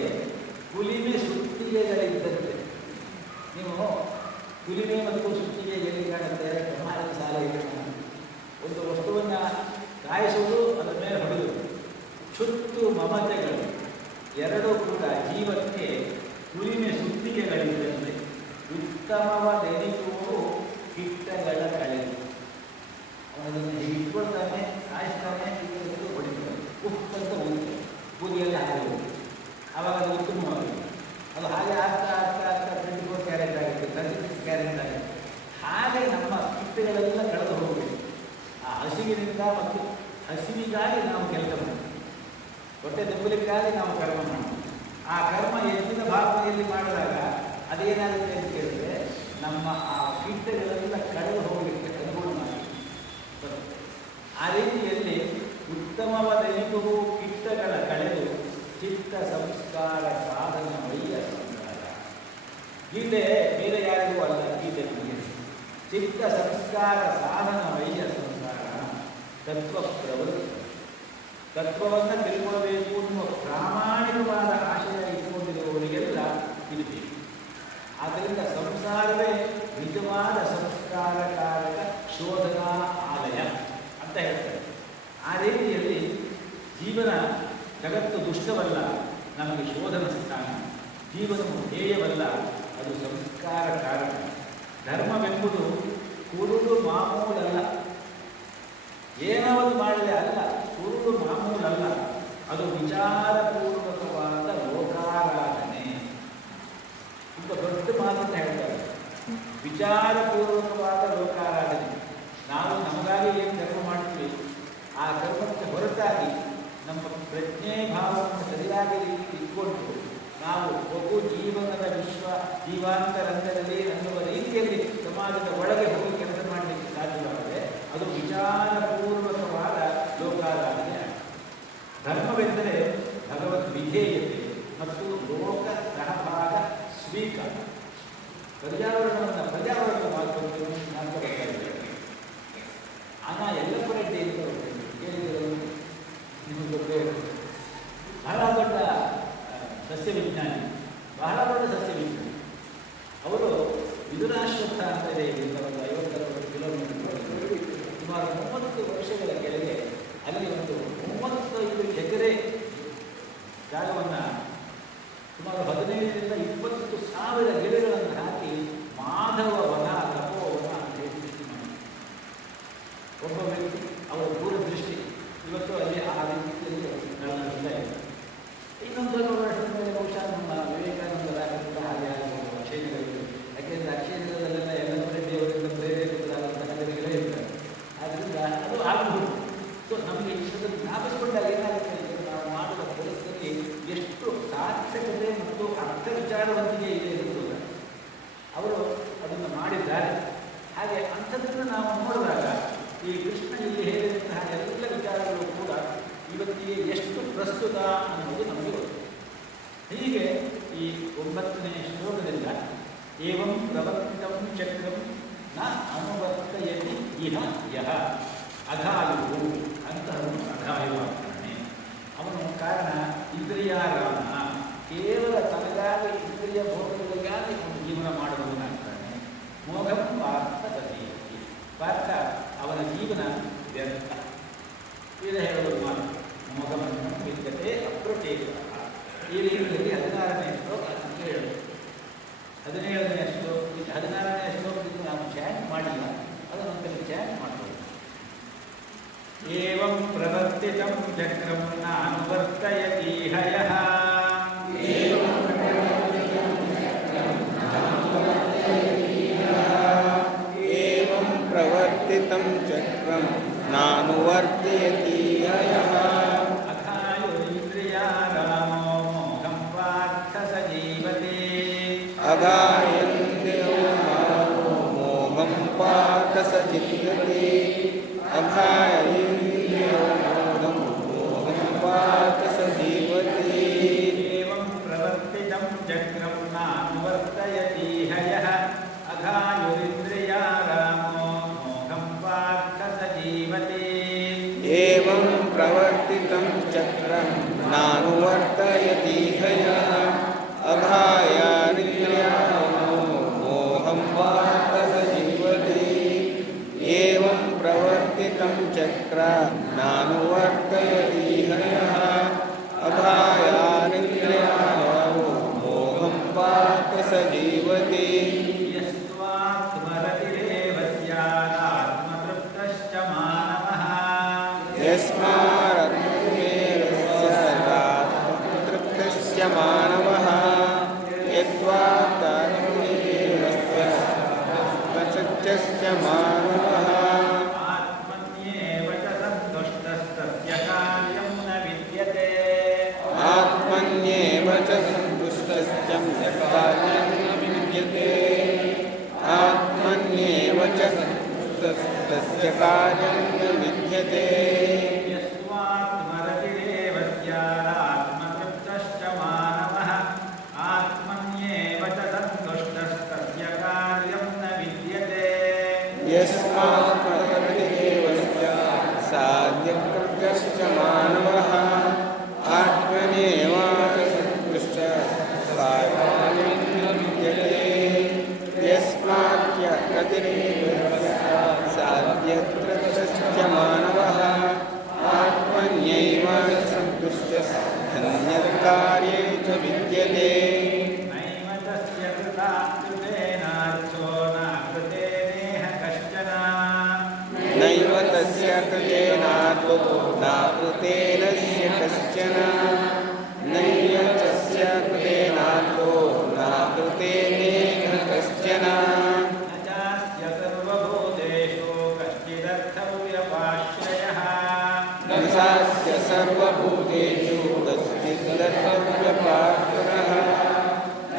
ಹುಲಿಮೆ ಸುತ್ತಿಗೆಗಳಿದ್ದಂತೆ. ನೀವು ಹುಲಿಮೆ ಮತ್ತು ಸುತ್ತಿಗೆ ಎಲ್ಲಿ ಕಾಣುತ್ತೆ? ಬ್ರಹ್ಮಾಂಡ ಶಾಲೆಯಲ್ಲಿ ಒಂದು ವಸ್ತುವನ್ನು ಕಾಯಿಸುವುದು, ಅದರ ಮೇಲೆ ಹೊಡೆಯುವುದು. ಕ್ಷುತ್ತು ಮಮತೆಗಳು ಎರಡೂ ಕೂಡ ಜೀವಕ್ಕೆ ಹುಲಿಮೆ ಸುತ್ತಿಗೆಗಳಿದ್ದಂತೆ. ಉತ್ತಮವದೆನಿಸುವುದು ಕಿಟ್ಟಗಳ ಕಳೆದು. ಅವನದನ್ನು ಹೀಗೆ ಇಟ್ಕೊಳ್ತಾನೆ, ಕಾಯಿಸ್ತಾನೆ, ಹೊಡಿತಾನೆ, ಉಪ್ಪಂತ ಊದಿ ಬೂದಿಯಲ್ಲಿ ಹಾಕಿ ಆವಾಗ ಅದು ಉತ್ತಮವಾಗಿದೆ. ಅದು ಹಾಗೆ ಆಗ್ತಾ ಆಗ್ತಾ ಆಗ್ತಾ 24 ಕ್ಯಾರೆಟ್ ಆಗುತ್ತೆ, 36 ಕ್ಯಾರೆಟ್ ಆಗುತ್ತೆ. ಹಾಗೆ ನಮ್ಮ ಕಿಟ್ಟುಗಳೆಲ್ಲ ಕಳೆದು ಹೋಗಬೇಕು. ಆ ಹಸಿವಿನಿಂದ ಮತ್ತು ಹಸಿವಿಗಾಗಿ ನಾವು ಕೆಲಸ ಮಾಡ್ತೀವಿ, ಹೊಟ್ಟೆ ತುಂಬಲಿಕ್ಕಾಗಿ ನಾವು ಕರ್ಮ ಮಾಡ್ತೀವಿ. ಆ ಕರ್ಮ ಹೆಚ್ಚಿನ ಭಾವನೆಯಲ್ಲಿ ಮಾಡಿದಾಗ ಅದೇನಾಗುತ್ತೆ ಅಂತ ಕೇಳಿದ್ರೆ ನಮ್ಮ ಆ ಕಿಟ್ಟುಗಳೆಲ್ಲ ಕಳೆದು ಹೋಗಲಿಕ್ಕೆ ಅನುಗುಣವಾಗಿ ಬರುತ್ತೆ. ಆ ರೀತಿಯಲ್ಲಿ ಉತ್ತಮವದೆನಿಗೂ ಕಿಟ್ಟಗಳ ಕಳೆದು ಚಿತ್ತ ಸಂಸ್ಕಾರ ಸಾಧನ ವಯ್ಯ ಸಂಸ್ಕಾರ. ಗೀತೆ ಬೇರೆ ಯಾರಿಗೂ ಅಲ್ಲ, ಗೀತೆ ನಮಗೆ ಚಿತ್ತ ಸಂಸ್ಕಾರ ಸಾಧನ ವಯ್ಯ ಸಂಸ್ಕಾರ ತತ್ವ ಪ್ರವೃತ್ತಿ. ತತ್ವವನ್ನು ತಿಳ್ಕೊಳ್ಬೇಕು ಅನ್ನುವ ಪ್ರಾಮಾಣಿಕವಾದ ಆಶಯ ಇಟ್ಟುಕೊಂಡಿರುವವರಿಗೆಲ್ಲ ಇದು ಬೇಕು. ಆದ್ದರಿಂದ ಸಂಸಾರವೇ ನಿಜವಾದ ಸಂಸ್ಕಾರಕಾರಕ ಶೋಧನಾ ಆಲಯ ಅಂತ ಹೇಳ್ತಾರೆ. ಆ ರೀತಿಯಲ್ಲಿ ಜೀವನ ಜಗತ್ತು ದುಷ್ಟವಲ್ಲ, ನಮಗೆ ಶೋಧನ ಸ್ಥಾನ. ಜೀವನವು ಧ್ಯೇಯವಲ್ಲ, ಅದು ಸಂಸ್ಕಾರ ಕಾರಕ. ಧರ್ಮವೆಂಬುದು ಕುರುಡು ಮಾಮೂಲಲ್ಲ, ಏನವದು ಮಾಡಲೇ ಅಲ್ಲ, ಕುರುಡು ಮಾಮೂಲಲ್ಲ, ಅದು ವಿಚಾರಪೂರ್ವಕವಾದ ಲೋಕಾರಾಧನೆ. ತುಂಬ ದೊಡ್ಡ ಮಾತನ್ನು ಹೇಳ್ತಾರೆ, ವಿಚಾರಪೂರ್ವಕವಾದ ಲೋಕಾರಾಧನೆ. ನಾವು ನಮಗಾಗಿ ಏನು ಕರ್ಮ ಮಾಡ್ತೀವಿ, ಆ ಕರ್ಮಕ್ಕೆ ಹೊರತಾಗಿ ನಮ್ಮ ಪ್ರಜ್ಞೆ ಭಾವವನ್ನು ಸರಿಯಾದ ರೀತಿ ಇಟ್ಕೊಂಡು ನಾವು ಬಹು ಜೀವನದ ಜೀವಾಂತರಂಗದಲ್ಲಿ ಅನ್ನುವ ರೀತಿಯಲ್ಲಿ ಸಮಾಜದ ಒಳಗೆ ಹೋಗಿ ಕೆಲಸ ಮಾಡಲಿಕ್ಕೆ ಸಾಧ್ಯವಾದರೆ ಅದು ವಿಚಾರಪೂರ್ವಕವಾದ ಲೋಕಾರಾಧನೆ. ಧರ್ಮವೆಂದರೆ ಭಗವದ್ ವಿಧೇಯತೆ ಮತ್ತು ಲೋಕ ಸಹಭಾಗ ಸ್ವೀಕಾರ. ಪರ್ಯಾವರಣದ ಮಾತುಕತೆ ಅನ್ನ ಎಲ್ಲಪ್ಪರ ರೆಡ್ಡಿ ಅಂತ ಕೇಳಿದರು, ನಿಮಗೆ ಗೊತ್ತೇ. ಬಹಳ ದೊಡ್ಡ ಸಸ್ಯವಿಜ್ಞಾನಿ, ಬಹಳ ದೊಡ್ಡ ಸಸ್ಯವಿಜ್ಞಾನಿ. ಅವರು ವಿದುರಾಶ್ವತ್ಥ ಅಂತ ಇದೆ, ಇಲ್ಲಿಂದ ಒಂದು 50-60 ಕಿಲೋಮೀಟರ್, ಸುಮಾರು 30 ವರ್ಷಗಳ ಕೆಳಗೆ ಅಲ್ಲಿ ಒಂದು 35 ಎಕರೆ ಜಾಗವನ್ನು ಸುಮಾರು 15,000-20,000 ಗಿಡಗಳನ್ನು ಹಾಕಿ ಮಾಧವ ವನ, ತಪೋವನ ಅಂತ ಹೇಳಿ ಸೃಷ್ಟಿ ಮಾಡಿ. ಒಬ್ಬ ವ್ಯಕ್ತಿ, ಅವರ ದೂರದೃಷ್ಟಿ ಇವತ್ತು ಅಲ್ಲಿ ಆ ರೀತಿಯಲ್ಲಿ ನಡೆಸ್ತಾ ಇದೆ. ಇನ್ನೊಂದು ಸ್ವಲ್ಪ ವರ್ಷದ ಮೇಲೆ ಬಹುಶಃ ನಮ್ಮ ವಿವೇಕಾನಂದರಾಗಿರುವ ಹಾಗೆ ಆಗುವ ಅಕ್ಷಯಗಳಿವೆ. ಯಾಕೆಂದರೆ ಅಕ್ಷಯದಲ್ಲೆಲ್ಲ ಎಲ್ಲ ದೇವರಿಂದ ಪ್ರೇರೇಪಿತರಾದಂತಹ ಜನಗಳೇ ಇರ್ತಾರೆ. ಆದ್ದರಿಂದ ಅದು ಆಗಬಹುದು. ಸೊ ನಮಗೆ ಇದನ್ನು ಜ್ಞಾಪಿಸಿಕೊಂಡಾಗ ಏನಾಗುತ್ತೆ ಅಂದರೆ ನಾವು ಮಾಡುವ ಕೆಲಸದಲ್ಲಿ ಎಷ್ಟು ಸಾರ್ಥಕತೆ ಮತ್ತು ಅರ್ಥ ವಿಚಾರವಂತಿಕೆ ಇದೆ ಇರುವುದಿಲ್ಲ. ಅವರು ಅದನ್ನು ಮಾಡಿದ್ದಾರೆ. ಹಾಗೆ ಅಂಥದ್ದನ್ನು ನಾವು ನೋಡಿದಾಗ ಈ ಕೃಷ್ಣ ಇಲ್ಲಿ ಹೇಳಿದಂತಹ ಎಲ್ಲ ವಿಚಾರಗಳು ಕೂಡ ಇವತ್ತಿಗೆ ಎಷ್ಟು ಪ್ರಸ್ತುತ ಅನ್ನೋದು ನಮಗೆ ಗೊತ್ತು. ಹೀಗೆ ಈ 9ನೇ ಶ್ಲೋಕದಿಂದ ಏವಂ ಪ್ರವರ್ತಿತಂ ಚಕ್ರಂ ನ ಅನುವರ್ತಯತಿ ಇಹ ಯಹ ಅಘಾಯುವು ಅಂತಹವನು ಅಘಾಯುವಾಗ್ತಾನೆ. ಅವನು ಕಾರಣ ಇಂದ್ರಿಯಾರಾಮ, ಕೇವಲ ತನಗಾಗಿ ಇಂದ್ರಿಯ ಭೋಗಗಳಿಗಾಗಿ ಅವನು ಜೀವನ ಮಾಡುವವನಾಗ್ತಾನೆ. ಮೋಘಂ ಪಾರ್ಥ ತದೀಯತಿ, ಪಾರ್ಥ ಅವನ ಜೀವನ ವ್ಯರ್ಥ. ಇದು ಹೇಳುವುದು ಮಾತು. ಮೋಘವನ್ನು ವಿದ್ಯತೆ ಅಪ್ರಚೇತ. ಈ ರೀತಿಯಲ್ಲಿ 16ನೇ ಶ್ಲೋಕ ಅಂತ ಹೇಳೋದು. 17ನೇ ಶ್ಲೋಕ, 16ನೇ ಶ್ಲೋಕದಿಂದ ನಾವು ಚಾಂಟ್ ಮಾಡಿಲ್ಲ, ಅದನ್ನು ಒಂದ್ಸಲ ಚಾಂಟ್ ಮಾಡ್ಬೋದು. ಏವಂ ಪ್ರವರ್ತಿತಂ ಚಕ್ರಂ ನ ಅನುವರ್ತಯತಿ ಹಯಃ ಏವಂ ಪ್ರವರ್ತಿತಂ ಚಕ್ರಂ ನಾನುವರ್ತಯತಿ ಯಯಃ ಅಘಾಯುರಿಂದ್ರಿಯಾರಾಮೋ ಮೋಘಂ ಪಾರ್ಥ ಸ ಜೀವತೆ. ಅಘಾಯಂದ್ರಿಯೋ ಮೋಘಂ ಪಾರ್ಥ ಸ ಜೀವತೆ. ಅಘಾಯೇಂದ್ರಿಯೋ ಮೋಘಂ ಪಾರ್ಥ ಸ ಜೀವತೆ. ಏವಂ ಪ್ರವರ್ತಿತಂ ಚಕ್ರಂ ನಾನುವರ್ತಯತಿ ಹಯಃ ಅಘಾಯುರಿಂದ್ರಿಯಾರಾಮೋ ಮೋಘಂ ಪಾರ್ಥ ಸ ಜೀವತೆ. ಏವಂ ಪ್ರವರ್ತಿತಂ ಚಕ್ರಂ ನಾನುವರ್ತಯತಿ ಹಯಃ ಅಘಾಯೇಂದ್ರಿಯೋ ಮೋಘಂ ಪಾರ್ಥ ಸ ಜೀವತೆ. ಏವಂ ಪ್ರವರ್ತಿತಂ ಚಕ್ರ ನಾನುವರ್ತಯತಿ ಹಯಃ ಅಘಾಯೇಂದ್ರಿಯೋ ಮೋಘಂ ಪಾರ್ಥ ಸ ಜೀವತೆ. ಯಸ್ತ್ವಾತ್ಮರತಿರೇವಸ್ಯಾತ್ಮತೃಪ್ತಶ್ಚ ಮಾನವಃ ಯಸ್ಮಾರತ್ಮೇರಸ್ಯ ತೃಪ್ತಶ್ಚ ಮಾನವಃ मानवः आत्मन्येव च सन्तुष्टस्तस्य कार्यं न विद्यते आत्मन्येव च सन्तुष्टस्य कार्यं न विद्यते आत्मन्येव च सन्तुष्टस्य कार्यं न विद्यते यस्वात्मरतिरेव स्यादात्मतृप्तश्च मानवः आत्मन्येव च सन्तुष्टस्तस्य कार्यं न विद्यते यस्मात् परमेव साध्यकृत्यश्च मानवः आत्मनेव सन्तुष्टः कार्यं न विद्यते यस्मात् साध्यकृत्यश्च मानवः आत्मन्यैव सन्तुष्टः अन्यत्कार्ये च विद्यते नैव तस्य कृता कृतेनार्थो न कृतेनेह कश्चन नैव तस्य कृतेनातो नाकृतेनस्य कश्चन नैव तस्य कृतेनातो नाकृतेनेह कश्चन न चास्य सर्वभूतेषु कश्चिदर्थव्यपाश्रयः न चास्य सर्वभूतेषु कश्चिदर्थव्यपाश्रयः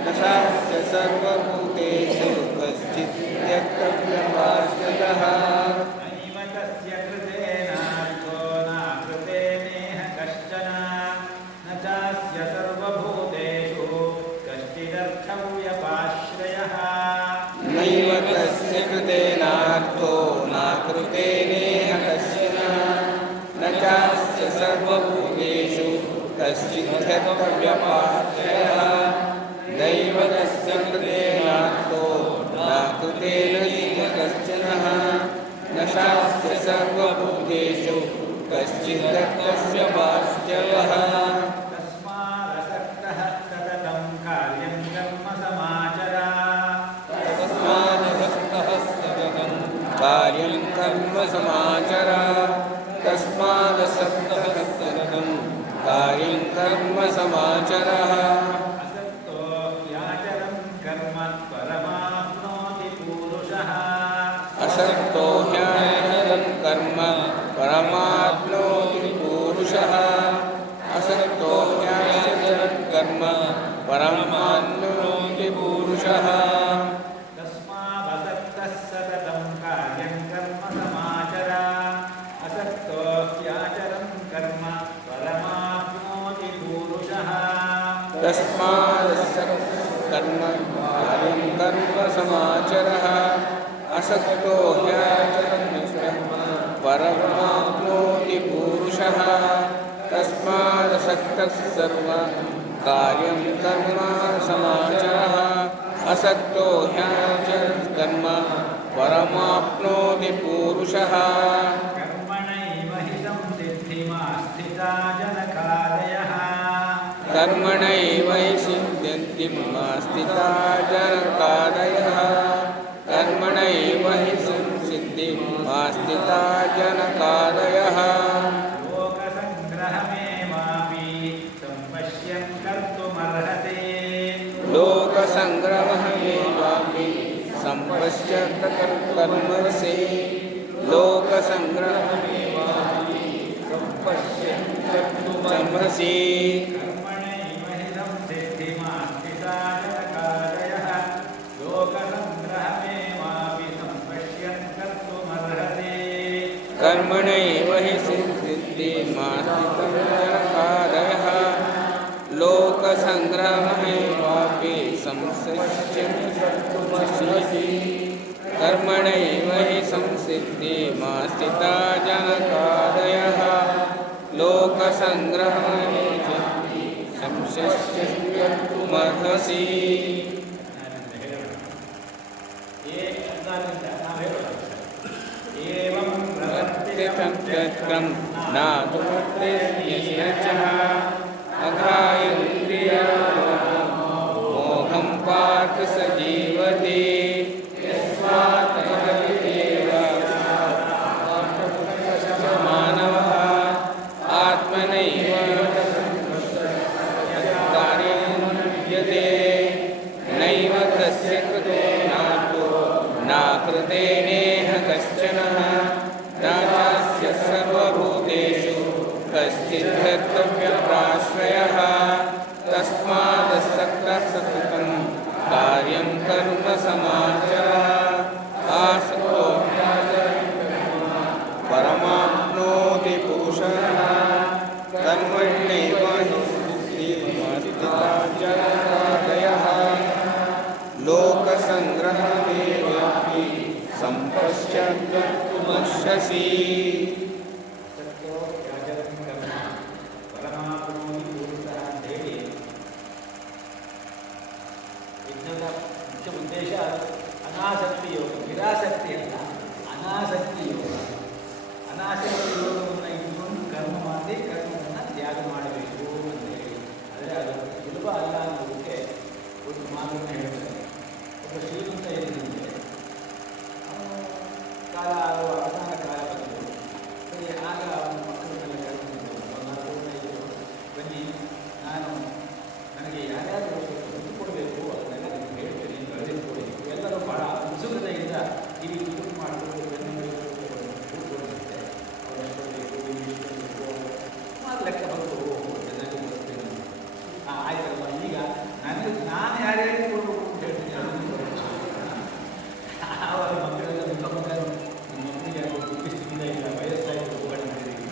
न चास्य सर्वभूतेषु कश्चिदर्थव्यपाश्रयः नैव तस्य कृतेनार्थो न कृतेनेह कश्चन न चास्य सर्वभूतेषु कश्चिदर्थव्यपाश्रयः नैव तस्य कृतेनार्थो नाकृतेनेह कश्चन न चास्य सर्वभूतेषु कश्चिदर्थव्यपाश्रयः नैव तस्य कृतेनार्थो नाकृतेनस्य कश्चन न चास्य सर्वभूतेषु कश्चिदर्थव्यपाश्रयः तस्मादसक्तः सततं कार्यं कर्म समाचर तस्मादसक्तः सततं कार्यं कर्म समाचर तस्मादसक्तः सततं कार्यं कर्म समाचरः असक्तो ह्याचरं कर्म परमाप्नोति पूरुषः असक्तो ह्याचरन् कर्म परमाप्नोति पूरुषः असक्तो ह्याचरन् कर्म परमाप्नोति पूरुषः तस्मादसक्तः सततं कार्यं कर्म समाचर असक्तो ह्याचरं कर्म परमाप्नोति पूरुषः तस्मादसक्तः कार्यं कर्म समाचरः असक्तो ह्याचरन् कर्म परमाप्नोति पूरुषः तस्मादसक्तः कार्यं कर्म समाचरः असक्तो ह्याचरन् कर्म परमाप्नोति पूरुषः कर्मणैव हि संसिद्धिमास्थिता जनकादयः कर्मणैव हि सिद्ध्यन्ति स्थिता जनकादयः कर्मणैव हि संसिद्धिमास्थिता जनकादयः लोकसङ्ग्रहमेवापि सम्पश्यन् कर्तुमर्हति लोकसङ्ग्रहमेवापि सम्पश्यत कर्मसि लोकसङ्ग्रहमेवापि सम्पश्यन् कर्तुमर्हसि कर्मणैव हि संसिद्धिमास्थिता जनकादयः लोकसङ्ग्रहमेवापि सम्पश्यन् कर्तुमर्हति कर्मणैव हि सिद्धिमास्थितं जनकादयः लोकसङ्ग्रहमेवापि संसिद्ध्यं कर्तुमर्हसि कर्मणैव हि संसिद्धिमास्थिता जनकादयः लोकसङ्ग्रहमेवापि संसिद्ध्यं कर्तुमर्हसि एवं प्रवर्तितं चक्रं नातुमर्त्यस्य अघायन्द्रिया मोहं पार्थ स जीवति यस्मात् परमेव मानवः आत्मनैव कार्यं विद्यते नैव तस्य कृतो नातो नाकृतेनेह कश्चनः राजास्य सर्वभूतेषु कश्चित् कर्तव्यप्राश्रयः तस्मादसक्तः सततं कार्यं कर्म समाचरः आसक्तो परमाप्नोति पुरुषः कर्मण्येव हि सिद्धिर्स्थिता जगदादयः लोकसङ्ग्रहमेवापि सम्पश्यद्वक्तुमर्हसि ಸತ್ಯೋ ಯಾಜಕಂ ಕರ್ಮ ಪರಮಾತ್ಮೋನಿ ಪೂರ್ಣಃ ಅಂತ ಹೇಳಿ ಯಜ್ಞದ ಮುಖ್ಯ ಉದ್ದೇಶ ಅನಾಸಕ್ತಿ ಯೋಗ, ನಿರಾಸಕ್ತಿ ಅಲ್ಲ, ಅನಾಸಕ್ತಿ ಯೋಗ. ಅನಾಸಕ್ತಿ ಯೋಗವನ್ನು ಇಟ್ಕೊಂಡು ಕರ್ಮ ಮಾಡಿ ಕರ್ಮವನ್ನು ತ್ಯಾಗ ಮಾಡಬೇಕು ಅಂತ ಹೇಳಿ. ಆದರೆ ಅದು ಸುಲಭ ಅಲ್ಲ ಅನ್ನೋದಕ್ಕೆ ಒಂದು ಮಾತನ್ನು ಹೇಳ್ತಾರೆ. ಒಬ್ಬ ಶ್ರೀಮಂತ ಇದ್ದಂತೆ ಅವನು ಕಾಲ ಅವಸಾನ ಕಾಲ ಬಂತು. ಆಗ ಅವನ ಮಕ್ಕಳನ್ನೆಲ್ಲ ಕರೆದುಕೊಂಡು ಬನ್ನಿ, ನನಗೆ ಯಾರ್ಯಾರು ದುಡ್ಡು ಕೊಡಬೇಕು ಅದನ್ನೆಲ್ಲ ನಿಮ್ಗೆ ಹೇಳ್ತೀನಿ, ಬರೆದಿಟ್ಕೊಡಿ. ಎಲ್ಲರೂ ಬಹಳ ಉತ್ಸುಕತೆಯಿಂದ ಈ ದುಡ್ಡು ಮಾಡಿಕೊಂಡು ಕೂತ್ಕೊಂಡಿದ್ದೆ. ಅವ್ರು ಎಷ್ಟು ಕೊಡಬೇಕು, ಇಷ್ಟು ಸುಮಾರು ಲೆಕ್ಕ ಬಂದು ಚೆನ್ನಾಗಿ ಬರ್ತೇನೆ. ಆಯ್ತಲ್ವ, ಈಗ ನಾನು ಯಾರ್ಯಾರು ಕೊಡಬೇಕು ಅಂತ ಹೇಳ್ತೀನಿ, ಅದನ್ನು ಅವರ ಮಕ್ಕಳೆಲ್ಲ ನಿಮ್ಮ ಮಕ್ಕಳಿಗೆ ಬುದ್ಧಿಸ್ತಿಂದ ಇಲ್ಲ, ವಯಸ್ಸಾಯಿತು, ಹೋಗಡೆ ಮಾಡಿದ್ದೀವಿ.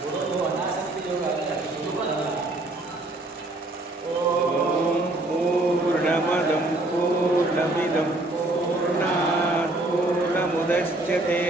ಕೊಡೋದು ಅನಾಸಕ್ತಿ ಯೋಗ ಅಲ್ಲ, ಸುಲಭ ಅಲ್ಲ. ಓಂ ಪೂರ್ಣಮದಂ ಪೂರ್ಣಮಿದಂ ಪೂರ್ಣಾತ್ ಪೂರ್ಣಮುದಚ್ಯತೆ